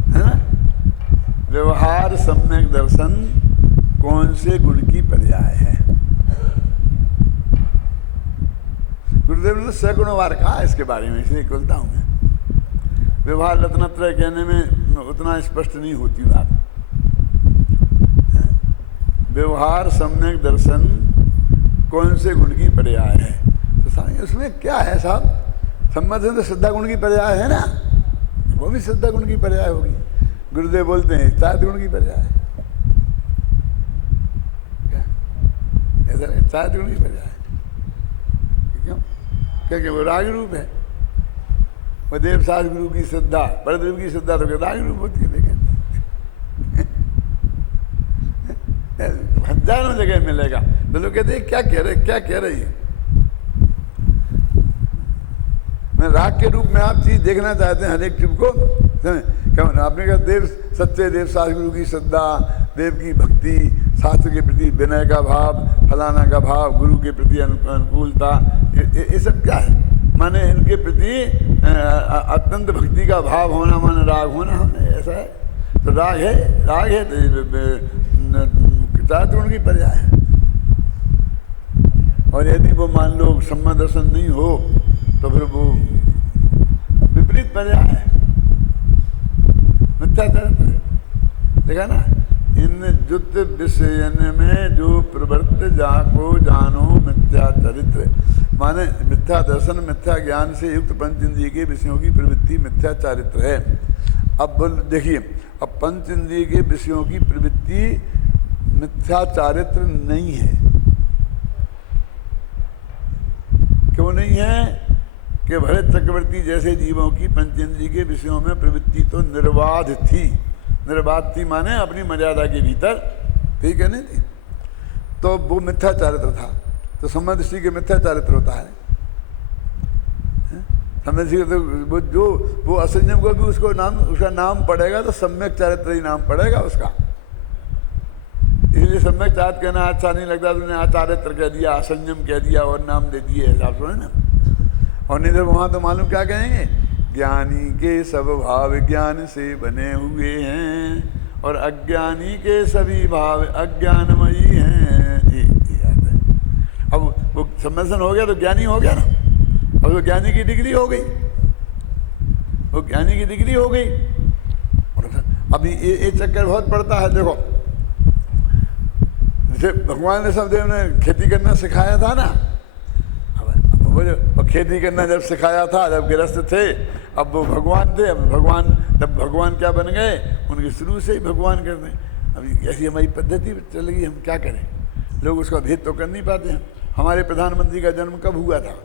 है ना। व्यवहार सम्यक दर्शन कौन से गुण की पर्याय है? गुरुदेव ने सैकड़ों बार कहा इसके बारे में, इसलिए बोलता हूँ मैं। व्यवहार रत्नत्रय कहने में उतना स्पष्ट नहीं होती बात। व्यवहार सम्यक दर्शन कौन से गुण की पर्याय है? तो साहब उसमें क्या है साहब? सम्मत तो श्रद्धा गुण की पर्याय है ना, वो भी श्रद्धा गुण की पर्याय होगी। गुरुदेव बोलते हैं चार गुण की पर्याय है, चार गुण की पर्याय। क्यों? क्योंकि वो राग रूप है। वो देव सास गुरु की श्रद्धा, परदेव की श्रद्धा तो राग रूप होती है। लेकिन हजारों जगह मिलेगा तो लोग कहते हैं क्या कह रहे, क्या कह रही है। मैं राग के रूप में आप चीज देखना चाहते हैं, हर एक चीज को आपने कहा देव सच्चे देव सास गुरु की श्रद्धा, देव की भक्ति, शास्त्र के प्रति विनय का भाव, फलाना का भाव, गुरु के प्रति अनुकूलता, ये सब क्या है? माने इनके प्रति अत्यंत भक्ति का भाव होना, माने राग होना, ऐसा है। तो राग है तो चार गुण की पर्याय है। और यदि वो मान लो सम्मत दर्शन नहीं हो तो फिर वो विपरीत पर्याय है, मिथ्याचारित्र। देखा ना, इन जुत विषयन में जो प्रवृत्त जाको जानो मिथ्या चरित्र, माने मिथ्या दर्शन मिथ्या ज्ञान से युक्त पंच इंद्रिय के विषयों की प्रवृत्ति मिथ्या चारित्र है। अब देखिए, अब पंच इंद्रिय के विषयों की प्रवृत्ति मिथ्या चारित्र नहीं है। क्यों नहीं है? कि भरत चक्रवर्ती जैसे जीवों की पंचेंद्रिय के विषयों में प्रवृत्ति तो निर्बाध थी। निर्बाध थी माने अपनी मर्यादा के भीतर, ठीक है नहीं थी, तो वो मिथ्या चारित्र था। तो सम्मत दृष्टि के मिथ्या चारित्र होता है। सम्मत दृष्टि तो वो असंयम को भी उसका नाम पड़ेगा तो सम्यक चारित्र ही नाम पड़ेगा उसका। इसलिए सम्यक चारित्र कहना अच्छा नहीं लगता, तुमने आचारित्र कह दिया, असंयम कह दिया और नाम दे दिए, हिसाब से ना। और नहीं तो वहाँ तो मालूम क्या कहेंगे, ज्ञानी के सब भाव ज्ञान से बने हुए हैं और अज्ञानी के सभी भाव अज्ञानमयी हैं। अब वो सम्मेलन हो गया तो ज्ञानी हो गया ना, अब वो ज्ञानी की डिग्री हो गई, वो ज्ञानी की डिग्री हो गई। अभी ये चक्कर बहुत पड़ता है। देखो जैसे भगवान ने सबदेव ने खेती करना सिखाया था ना, अब खेती करना जब सिखाया था, जब गृहस्थ थे, अब वो भगवान थे, अब भगवान क्या बन गए, उनके शुरू से ही भगवान करते हैं। अभी ऐसी हमारी पद्धति चल गई, हम क्या करें, लोग उसका भेद तो कर नहीं पाते हैं। हमारे प्रधानमंत्री का जन्म कब हुआ था,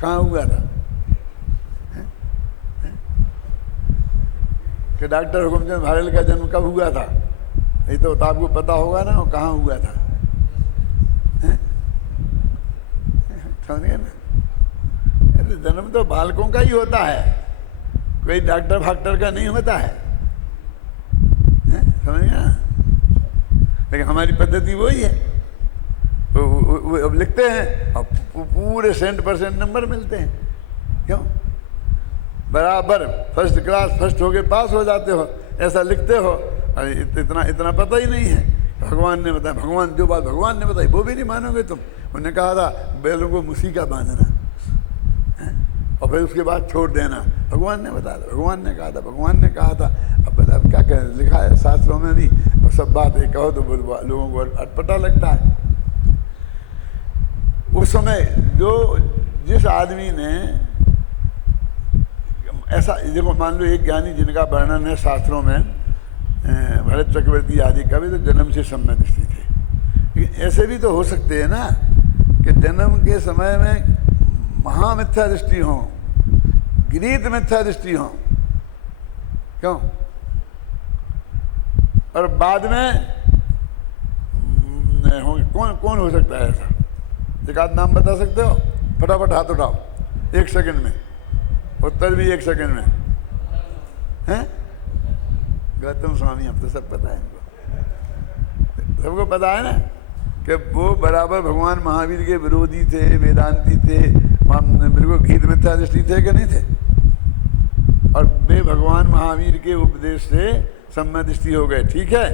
कहाँ हुआ था? कि डॉक्टर हुकुमचंद भारेल का जन्म कब हुआ था? ये तो आपको पता होगा ना, वो कहाँ हुआ था? समझिए ना, अरे जन्म तो बालकों का ही होता है, कोई डॉक्टर फाक्टर का नहीं होता है, समझिए ना। लेकिन हमारी पद्धति वही है, वो अब लिखते हैं अब पूरे 100% नंबर मिलते हैं। क्यों? बराबर फर्स्ट क्लास, फर्स्ट होके पास हो जाते हो, ऐसा लिखते हो। अरे इतना पता ही नहीं है। भगवान ने बताया, भगवान जो बात भगवान ने बताई वो भी नहीं मानोगे तुम। उन्होंने कहा था बैलों को मुसी का बांधना, और फिर उसके बाद छोड़ देना। भगवान ने बताया था, भगवान ने कहा था, भगवान ने कहा था। अब बता क्या कहें, लिखा है शास्त्रों में भी, और सब बात एक कहो तो लोगों को अटपटा लगता है। उस समय जिस आदमी ने ऐसा, देखो मान लो एक ज्ञानी जिनका वर्णन है शास्त्रों में, भरत चक्रवर्ती आदि का भी तो जन्म से सम्यक दृष्टि थे। लेकिन ऐसे भी तो हो सकते हैं ना कि जन्म के समय में महामिथ्या दृष्टि हो, गीत मिथ्या दृष्टि हो, क्यों, और बाद में होंगे। कौन हो सकता है ऐसा? एक आध नाम बता सकते हो? फटाफट हाथ उठाओ, 1 सेकंड में, उत्तर भी 1 सेकंड में हैं? गौतम स्वामी, अब तो सब पता है इनको, सबको पता है ना कि वो बराबर भगवान महावीर के विरोधी थे, वेदांती थे, बिल्कुल गीत मिथ्या दृष्टि थे कि नहीं थे? और वे भगवान महावीर के उपदेश से सम्यक दृष्टि हो गए। ठीक है,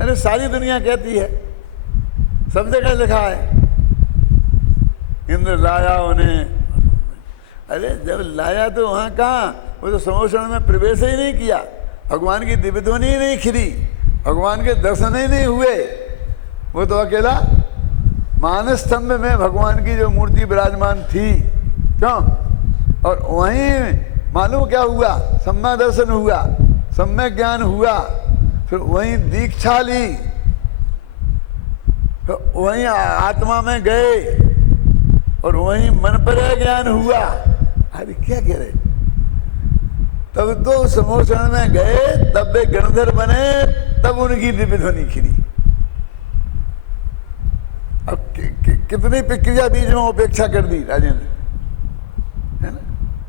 अरे सारी दुनिया कहती है, सब जगह लिखा है, इंद्र लाया उन्हें। अरे जब लाया तो वहां कहाँ, वो तो समोषण में प्रवेश ही नहीं किया, भगवान की दिव्य ध्वनि ही नहीं खिली, भगवान के दर्शन ही नहीं हुए। वो तो अकेला मानस स्तंभ में भगवान की जो मूर्ति विराजमान थी, क्यों, और वहीं मालूम क्या हुआ, सम्यक दर्शन हुआ, सम्यक ज्ञान हुआ, फिर वहीं दीक्षा ली, फिर वहीं आत्मा में गए और वहीं मन पर ज्ञान हुआ। अरे क्या कह रहे, तब तो समोषण में गए, तब वे गणधर बने, तब उनकी दिव्य ध्वनि खिली। अब कितनी प्रक्रिया बीच में उपेक्षा कर दी राजेंद्र, है ना?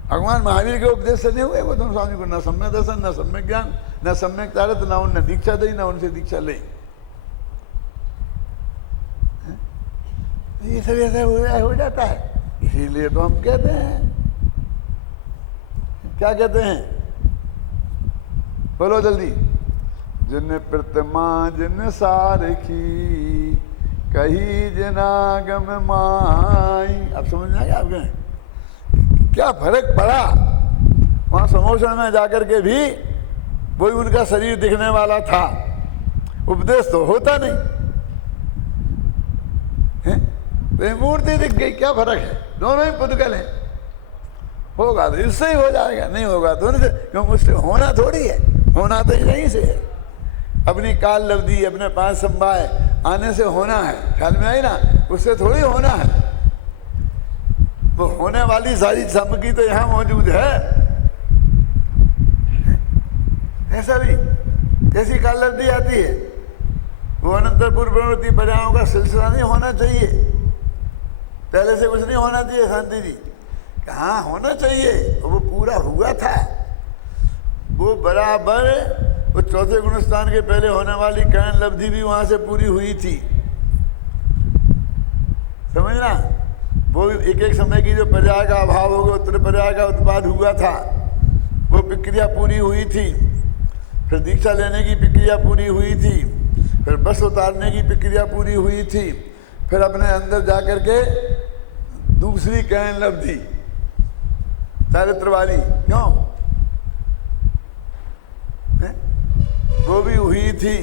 भगवान महावीर के उपदेश से नहीं हुए वो दोनों स्वामी को, न सम्यक दर्शन, न सम्यक ज्ञान, न सम्यक तारत, न उनने दीक्षा दी, न उनसे दीक्षा ले। ये सब ऐसा हो जाता है, इसीलिए तो हम कहते हैं, क्या कहते हैं, बोलो जल्दी। जिन प्रतिमा जिन सारखी, कही जनागम माई। अब समझ में आ गया आपके क्या फर्क पड़ा? वहां समोषण में जाकर के भी वही उनका शरीर दिखने वाला था, उपदेश तो होता नहीं है? तो मूर्ति दिख गई, क्या फर्क है? दोनों ही पुद्गल हैं। होगा तो इससे ही हो जाएगा, नहीं होगा तो नहीं, क्योंकि उससे होना थोड़ी है, होना तो यहीं से है। अपनी काल लब्धि, अपने पास संभाय आने से होना है, ख्याल में आई ना, उससे थोड़ी होना है। वो होने वाली सारी सामग्री तो यहाँ मौजूद है। ऐसा भी कैसी काल लब्धि आती है, वो अनंतर पूर्व प्रवृत्ति पर्यायों का सिलसिला नहीं होना चाहिए, पहले से कुछ नहीं होना चाहिए। शांति जी कहाँ होना चाहिए, वो पूरा हुआ था, वो बराबर वो चौथे गुणस्थान के पहले होने वाली करण लब्धि भी वहां से पूरी हुई थी, समझना। वो एक एक समय की जो पर्याय का अभाव होगा, उत्तर पर्याय का उत्पाद हुआ था, वो प्रक्रिया पूरी हुई थी। फिर दीक्षा लेने की प्रक्रिया पूरी हुई थी, फिर बस उतारने की प्रक्रिया पूरी हुई थी, फिर अपने अंदर जाकर के दूसरी करण लब्धि चारित्र वाली, क्यों, वो भी हुई थी।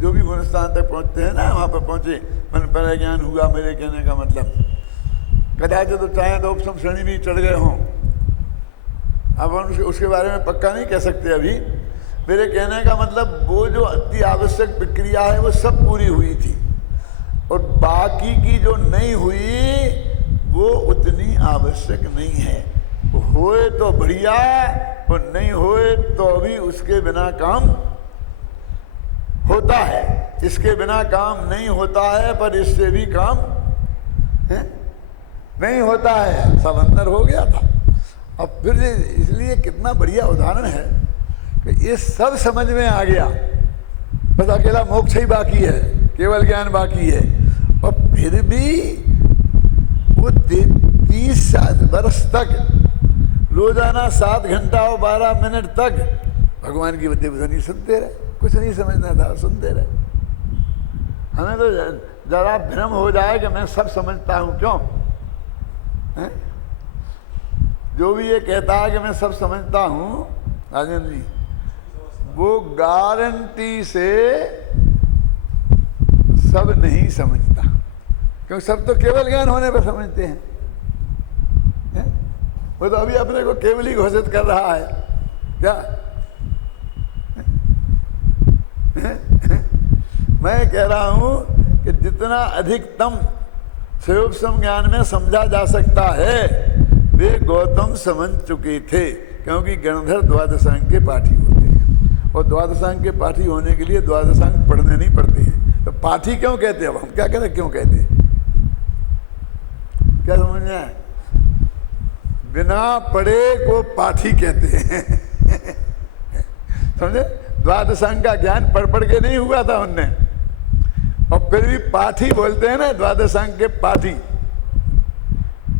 जो भी गुणस्थान तक पहुंचते हैं ना, वहां पर पहुंचे, मन पर ज्ञान हुआ। मेरे कहने का मतलब कदाचित तो चाहे तो उपसम श्रेणी भी चढ़ गए हों, अब हम उसके बारे में पक्का नहीं कह सकते अभी। मेरे कहने का मतलब वो जो अति आवश्यक प्रक्रिया है वो सब पूरी हुई थी, और बाकी की जो नहीं हुई वो उतनी आवश्यक नहीं है। वो होए तो बढ़िया, वो नहीं होए तो भी उसके बिना काम होता है, इसके बिना काम नहीं होता है, पर इससे भी काम है नहीं होता है। सब अंदर हो गया था। अब फिर इसलिए कितना बढ़िया उदाहरण है कि ये सब समझ में आ गया, बस अकेला मोक्ष ही बाकी है, केवल ज्ञान बाकी है। और फिर भी वो 30 वर्ष तक रोजाना 7 घंटा और 12 मिनट तक भगवान की दिव्य ध्वनि सुनते रहे, कुछ नहीं समझना था, सुनते रहे। हमें तो जरा भ्रम हो जाए कि मैं सब समझता हूं, क्यों है? जो भी ये कहता है कि मैं सब समझता हूं राजेंद्र जी, वो गारंटी से सब नहीं समझता, क्योंकि सब तो केवल ज्ञान होने पर समझते हैं, है? वो तो अभी अपने को केवल ही घोषित कर रहा है क्या? मैं कह रहा हूं कि जितना अधिकतम सूक्ष्म ज्ञान में समझा जा सकता है वे गौतम समझ चुके थे, क्योंकि गणधर द्वादशांग के पाठी होते हैं, और द्वादशांग के पाठी होने के लिए द्वादशांग पढ़ने नहीं पड़ते हैं। तो पाठी क्यों कहते हैं? अब हम क्या कहते, क्यों कहते हैं, क्या समझ में आया? बिना पढ़े को पाठी कहते हैं समझे? द्वादशांग का ज्ञान पढ़ पढ़ के नहीं हुआ था उनने, और फिर भी पाठी बोलते हैं ना, द्वादशांग के पाठी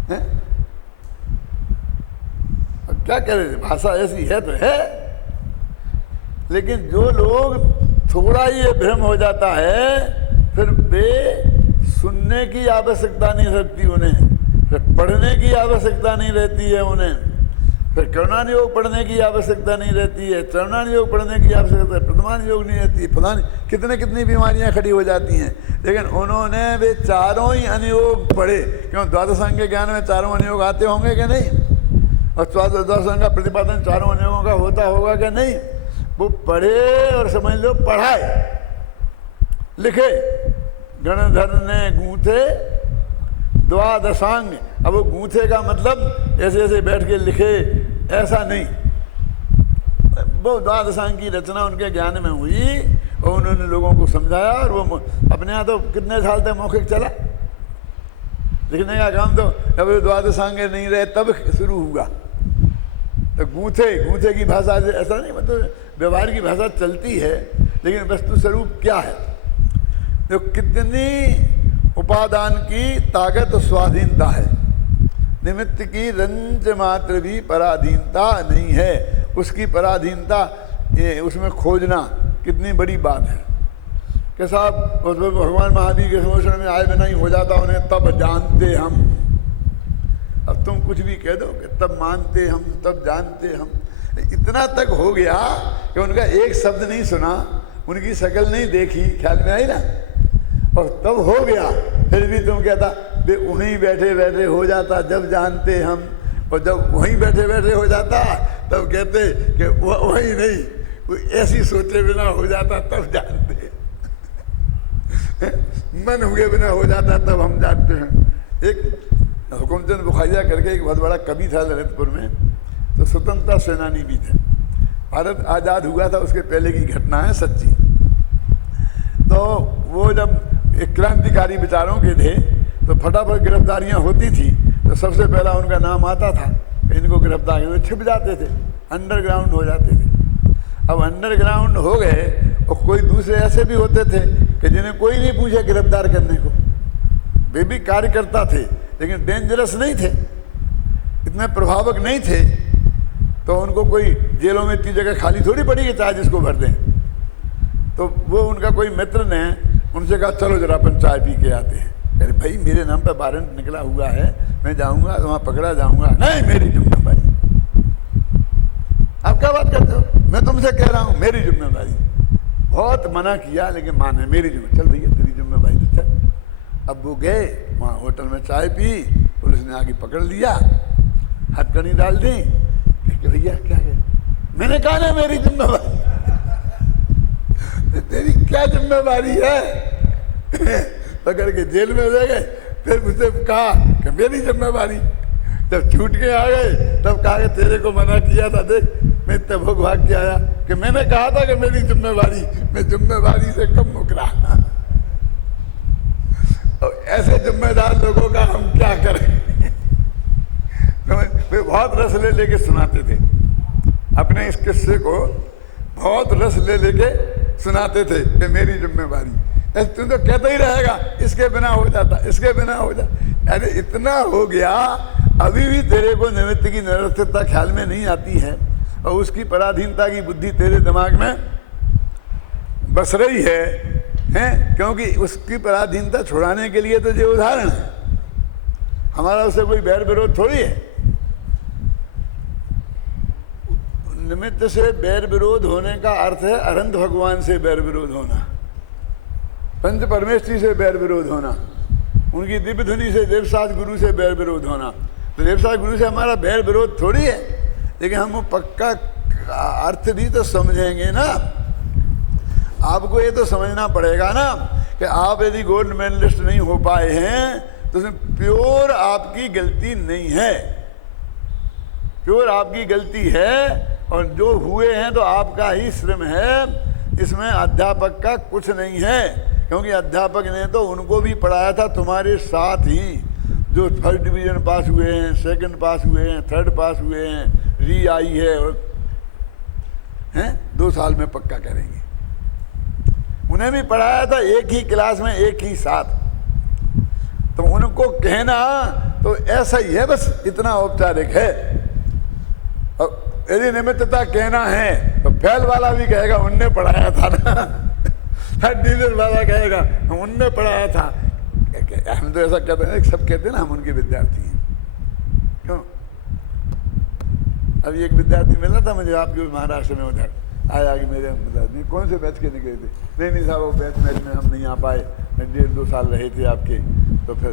है? अब क्या करें, भाषा ऐसी है तो है। लेकिन जो लोग थोड़ा ही ये भ्रम हो जाता है, फिर वे सुनने की आवश्यकता नहीं रहती उन्हें, फिर पढ़ने की आवश्यकता नहीं रहती है उन्हें, फिर करुणान योग पढ़ने की आवश्यकता नहीं रहती है, चरणान योग पढ़ने की आवश्यकता है, प्रथमान योग नहीं रहती है, पता नहीं कितने कितनी बीमारियां खड़ी हो जाती हैं। लेकिन उन्होंने वे चारों ही अनुयोग पढ़े, क्यों? द्वादशांग के ज्ञान में चारों अनुयोग आते होंगे कि नहीं, और द्वादशांग का प्रतिपादन चारों अनुयोगों का होता होगा कि नहीं? वो पढ़े और समझ लो पढ़ाए, लिखे, गणधर ने गूंथे द्वादशांग। अब वो गूंथे का मतलब ऐसे ऐसे बैठ के लिखे ऐसा नहीं, वो द्वादशांग की रचना उनके ज्ञान में हुई और उन्होंने लोगों को समझाया, और वो अपने यहाँ तो कितने साल तक मौखिक चला, लिखने का काम तो अब द्वादशांग नहीं रहे तब शुरू हुआ। तो गूंथे की भाषा ऐसा नहीं, मतलब व्यवहार की भाषा चलती है, लेकिन वस्तु स्वरूप क्या है? तो कितनी उपादान की ताकत और स्वाधीनता है, निमित्त की रंज मात्र भी पराधीनता नहीं है, उसकी पराधीनता ये उसमें खोजना कितनी बड़ी बात है। कि साहब उसमें भगवान महावीर के समोषण में आए बिना ही हो जाता उन्हें तब जानते हम। अब तुम कुछ भी कह दो कि तब मानते हम, तब जानते हम, इतना तक हो गया कि उनका एक शब्द नहीं सुना, उनकी शक्ल नहीं देखी, ख्याल में आई ना, और तब हो गया। फिर भी तुम कहता वे वहीं बैठे बैठे हो जाता जब जानते हम, और जब वहीं बैठे बैठे हो जाता तब कहते कि वही नहीं, ऐसी सोचे बिना हो जाता तब जानते, मन हुए बिना हो जाता तब हम जानते हैं। एक हुकुमचंद बुखारिया करके एक बहुत बड़ा कवि था ललितपुर में, तो स्वतंत्रता सेनानी भी थे, भारत आज़ाद हुआ था उसके पहले की घटना है सच्ची। तो वो जब एक क्रांतिकारी विचारों के थे तो फटाफट गिरफ्तारियां होती थी, तो सबसे पहला उनका नाम आता था, इनको गिरफ्तार करके छिप जाते थे, अंडरग्राउंड हो जाते थे। अब अंडरग्राउंड हो गए और कोई दूसरे ऐसे भी होते थे कि जिन्हें कोई नहीं पूछे गिरफ्तार करने को, वे भी कार्यकर्ता थे लेकिन डेंजरस नहीं थे, इतने प्रभावक नहीं थे, तो उनको कोई जेलों में इतनी जगह खाली थोड़ी पड़ी कि चाहे जिसको भर दें। तो वो उनका कोई मित्र ने उनसे कहा चलो जरा अपन चाय पी के आते हैं। अरे भाई मेरे नाम पर वारंट निकला हुआ है, मैं जाऊंगा तो वहाँ पकड़ा जाऊंगा, नहीं मेरी जिम्मेदारी। आप क्या बात करते हो, मैं तुमसे कह रहा हूँ मेरी जिम्मेदारी। बहुत मना किया लेकिन माने, मेरी जिम्मेदारी, चल भैया तेरी जिम्मेदारी तो चल। अब वो गए वहाँ होटल में चाय पी, पुलिस ने आगे पकड़ लिया, हथकड़ी डाल दी कि भैया क्या है, मैंने कहा ना मेरी जिम्मेदारी तेरी क्या जिम्मेदारी है पकड़ के जेल में ले गए। फिर मुझसे कहा कि मेरी जिम्मेदारी, जब छूट के आ गए तब कहा कि तेरे को मना किया था, देख मैं तब भाग के आया कि मैंने कहा था कि मेरी जिम्मेदारी, मैं जिम्मेदारी से कम मुकरा। तो ऐसे जिम्मेदार लोगों का हम क्या करें। तो वे बहुत रस ले लेके सुनाते थे अपने इस किस्से को, बहुत रस ले लेके सुनाते थे कि मेरी जिम्मेदारी, तू तो कहता ही रहेगा इसके बिना हो जाता, इसके बिना हो जाता। अरे इतना हो गया, अभी भी तेरे को निमित्त की निरर्थकता ख्याल में नहीं आती है और उसकी पराधीनता की बुद्धि तेरे दिमाग में बस रही है, हैं, क्योंकि उसकी पराधीनता छुड़ाने के लिए तो ये उदाहरण है। हमारा उससे कोई बैर विरोध थोड़ी है। निमित्त से बैर विरोध होने का अर्थ है अनंत भगवान से बैर विरोध होना, पंच परमेष्ठी से बैर विरोध होना, उनकी दिव्य धुनी से देवसाज गुरु से बैर विरोध होना। तो देवसाज गुरु से हमारा बैर विरोध थोड़ी है, लेकिन हम वो पक्का अर्थ भी तो समझेंगे ना। आपको ये तो समझना पड़ेगा ना कि आप यदि गोल्ड मेडलिस्ट नहीं हो पाए हैं तो उसमें प्योर आपकी गलती नहीं है, प्योर आपकी गलती है, और जो हुए हैं तो आपका ही श्रम है, इसमें अध्यापक का कुछ नहीं है। क्योंकि अध्यापक ने तो उनको भी पढ़ाया था तुम्हारे साथ ही, जो फर्स्ट डिवीजन पास हुए हैं, सेकंड पास हुए हैं, थर्ड पास हुए हैं, री आई है, और हैं 2 साल में पक्का करेंगे। उन्हें भी पढ़ाया था एक ही क्लास में एक ही साथ। तो उनको कहना तो ऐसा ही है, बस इतना औपचारिक है। और यदि निमित्तता कहना है तो फेल वाला भी कहेगा उनने पढ़ाया था ना, थर्ड डिवीजन वाला कहेगा उनने पढ़ाया था। हम तो ऐसा कहते हैं, सब कहते हैं ना हम उनके विद्यार्थी हैं। क्यों? अभी एक विद्यार्थी मिला था मुझे आपके महाराष्ट्र में, उधर आया कि मेरे नहीं कौन से बैच के निकले थे, नहीं साहब वो बैच में हम नहीं आ पाए, 1.5-2 साल रहे थे आपके, तो फिर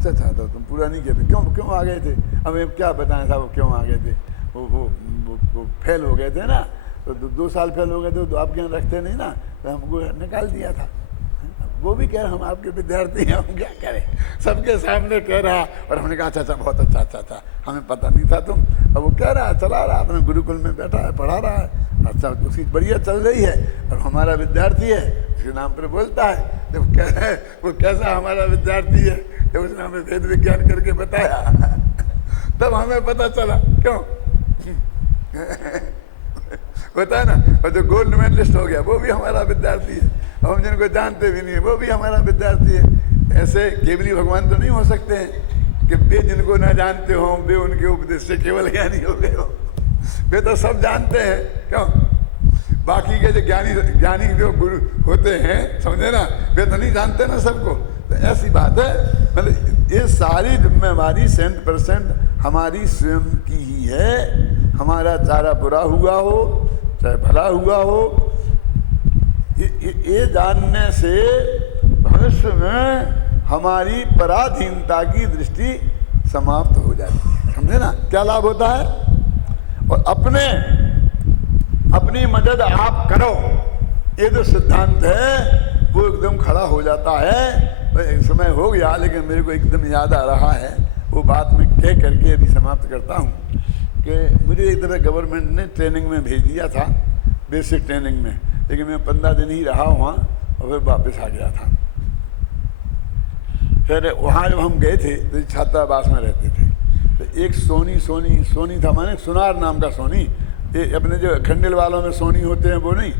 अच्छा तो तुम पूरा नहीं किए थे, क्यों आ गए थे? हमें क्या बताएं साहब वो क्यों आ गए थे? वो फेल हो गए थे ना, तो 2 साल फेल हो गए थे, तो आपके यहाँ रखते नहीं ना, तो हमको निकाल दिया था। वो भी कह रहा हम आपके विद्यार्थी हैं, हम क्या करें, सबके सामने कह रहा। और हमने कहा अच्छा बहुत अच्छा, हमें पता नहीं था तुम। अब वो कह रहा चला रहा, अपने गुरुकुल में बैठा है, पढ़ा रहा है, अच्छा उसकी बढ़िया चल रही है, और हमारा विद्यार्थी है, उसके नाम पर बोलता है। तो कह रहे वो कैसा हमारा विद्यार्थी है, जब उसने हमें वेद विज्ञान करके बताया तब हमें पता चला। क्यों होता है ना। और जो गोल्ड मेडलिस्ट हो गया वो भी हमारा विद्यार्थी है, और हम जिनको जानते भी नहीं है वो भी हमारा विद्यार्थी है। ऐसे केवली भगवान तो नहीं हो सकते हैं कि वे जिनको ना जानते हो वे उनके उपदेश से केवल ज्ञानी हो गए हो। वे तो सब जानते हैं। क्यों? बाकी के जो ज्ञानी जो गुरु होते हैं, समझे ना, वे तो नहीं जानते ना सबको। तो ऐसी बात है, मतलब ये सारी जिम्मेवारी 100% हमारी स्वयं की ही है। हमारा चारा बुरा हुआ हो चाहे भला हुआ हो, ये जानने से भविष्य में हमारी पराधीनता की दृष्टि समाप्त हो जाती है। समझे ना क्या लाभ होता है? और अपनी मदद आप करो, ये जो सिद्धांत है वो एकदम खड़ा हो जाता है। एक समय हो गया लेकिन मेरे को एकदम याद आ रहा है, वो बात मैं कह करके अभी समाप्त करता हूँ कि मुझे एक तरह गवर्नमेंट ने ट्रेनिंग में भेज दिया था, बेसिक ट्रेनिंग में, लेकिन मैं 15 दिन ही रहा वहाँ और फिर वापस आ गया था। फिर वहाँ जब हम गए थे तो छात्रावास में रहते थे, तो एक सोनी था, माने सुनार नाम का सोनी, ये अपने जो खंडेल वालों में सोनी होते हैं वो नहीं,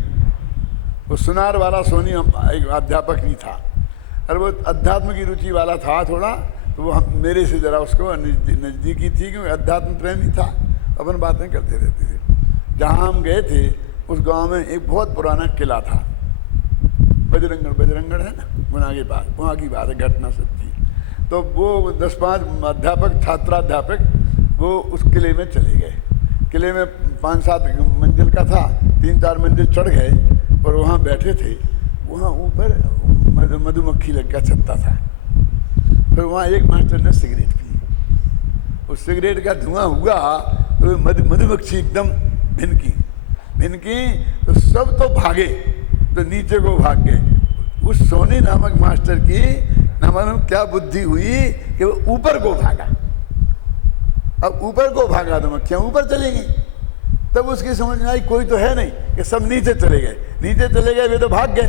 वो सुनार वाला सोनी एक अध्यापक ही था। और वो अध्यात्म की रुचि वाला था थोड़ा, तो वो मेरे से ज़रा उसको नज़दीकी थी क्योंकि अध्यात्म प्रेमी था, अपन बातें करते रहते थे। जहाँ हम गए थे उस गांव में एक बहुत पुराना किला था, बजरंगगढ़ है ना, वहाँ की बात है, घटना सच्ची। तो वो 10-5 अध्यापक छात्राध्यापक वो उस किले में चले गए। किले में 5-7 मंजिल का था, 3-4 मंजिल चढ़ गए और वहाँ बैठे थे। वहाँ ऊपर मधुमक्खी लग का छत्ता था। फिर वहाँ एक मास्टर ने सिगरेट पी, उस सिगरेट का धुआं हुआ तो मधुमक्खी एकदम भिनकी, तो सब तो भागे, तो नीचे को भाग गए। उस सोनी नामक मास्टर की न मालूम क्या बुद्धि हुई कि वो ऊपर को भागा। अब ऊपर को भागा तो मक्खियाँ ऊपर चली गई। तब उसकी समझ में आई कोई तो है नहीं, कि सब नीचे चले गए, वे तो भाग गए।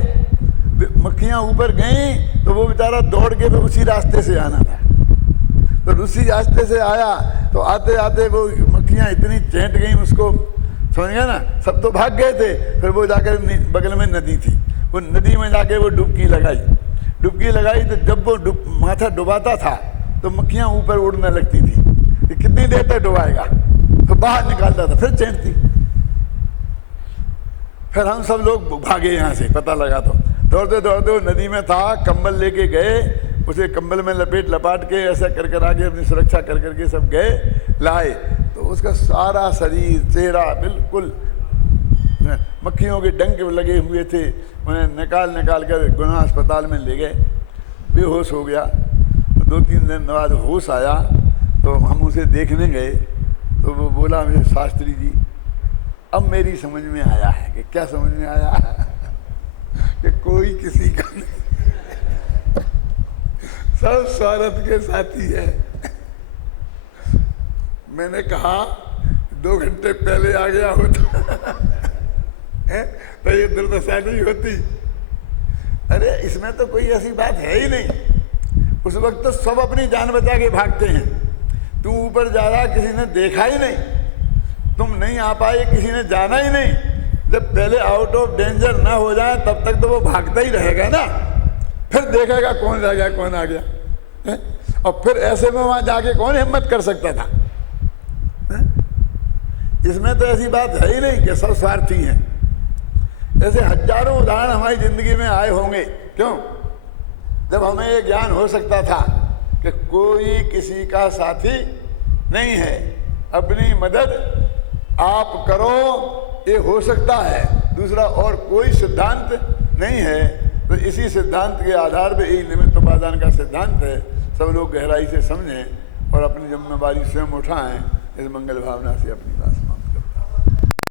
मक्खियाँ ऊपर गईं तो वो बेचारा दौड़ के उसी रास्ते से आना था, तो उसी रास्ते से आया। तो आते आते वो मक्खियाँ इतनी चैंट गईं उसको, समझ गया ना, सब तो भाग गए थे। फिर वो जाकर बगल में नदी थी, वो नदी में जाके वो डुबकी लगाई। तो जब वो माथा डुबाता था तो मक्खियाँ ऊपर उड़ने लगती थी कि कितनी देर तक डुबाएगा, तो बाहर निकालता था, फिर चैंटती। फिर हम सब लोग भागे यहाँ से, पता लगा तो दौड़ते दौड़ते वो नदी में था, कंबल लेके गए, उसे कंबल में लपाट के ऐसा कर कर आगे अपनी सुरक्षा कर करके सब गए, लाए तो उसका सारा शरीर, चेहरा बिल्कुल मक्खियों के डंक लगे हुए थे। उन्हें निकाल कर गुना अस्पताल में ले गए, बेहोश हो गया। 2-3 दिन बाद होश आया तो हम उसे देखने गए तो वो बोला, मुझे शास्त्री जी अब मेरी समझ में आया है। कि क्या समझ में आया? कि कोई किसी का नहीं, सब स्वार्थ के साथी है। मैंने कहा 2 घंटे पहले आ गया होता तो ये दुर्दशा नहीं होती। अरे इसमें तो कोई ऐसी बात है ही नहीं। उस वक्त तो सब अपनी जान बचा के भागते हैं। तू ऊपर जा रहा, किसी ने देखा ही नहीं, तुम नहीं आ पाए, किसी ने जाना ही नहीं। जब पहले आउट ऑफ डेंजर ना हो जाए तब तक तो वो भागता ही रहेगा ना, फिर देखेगा कौन रह गया कौन आ गया है? और फिर ऐसे में वहां जाके कौन हिम्मत कर सकता था है? इसमें तो ऐसी बात है ही नहीं कि सब स्वार्थी हैं। ऐसे हजारों उदाहरण हमारी जिंदगी में आए होंगे। क्यों? जब हमें ये ज्ञान हो सकता था कि कोई किसी का साथी नहीं है, अपनी मदद आप करो, ये हो सकता है। दूसरा और कोई सिद्धांत नहीं है। तो इसी सिद्धांत के आधार पर यही निमित्त उपादान का सिद्धांत है। सब लोग गहराई से समझें और अपनी जिम्मेवारी स्वयं उठाएं। इस मंगल भावना से अपनी बात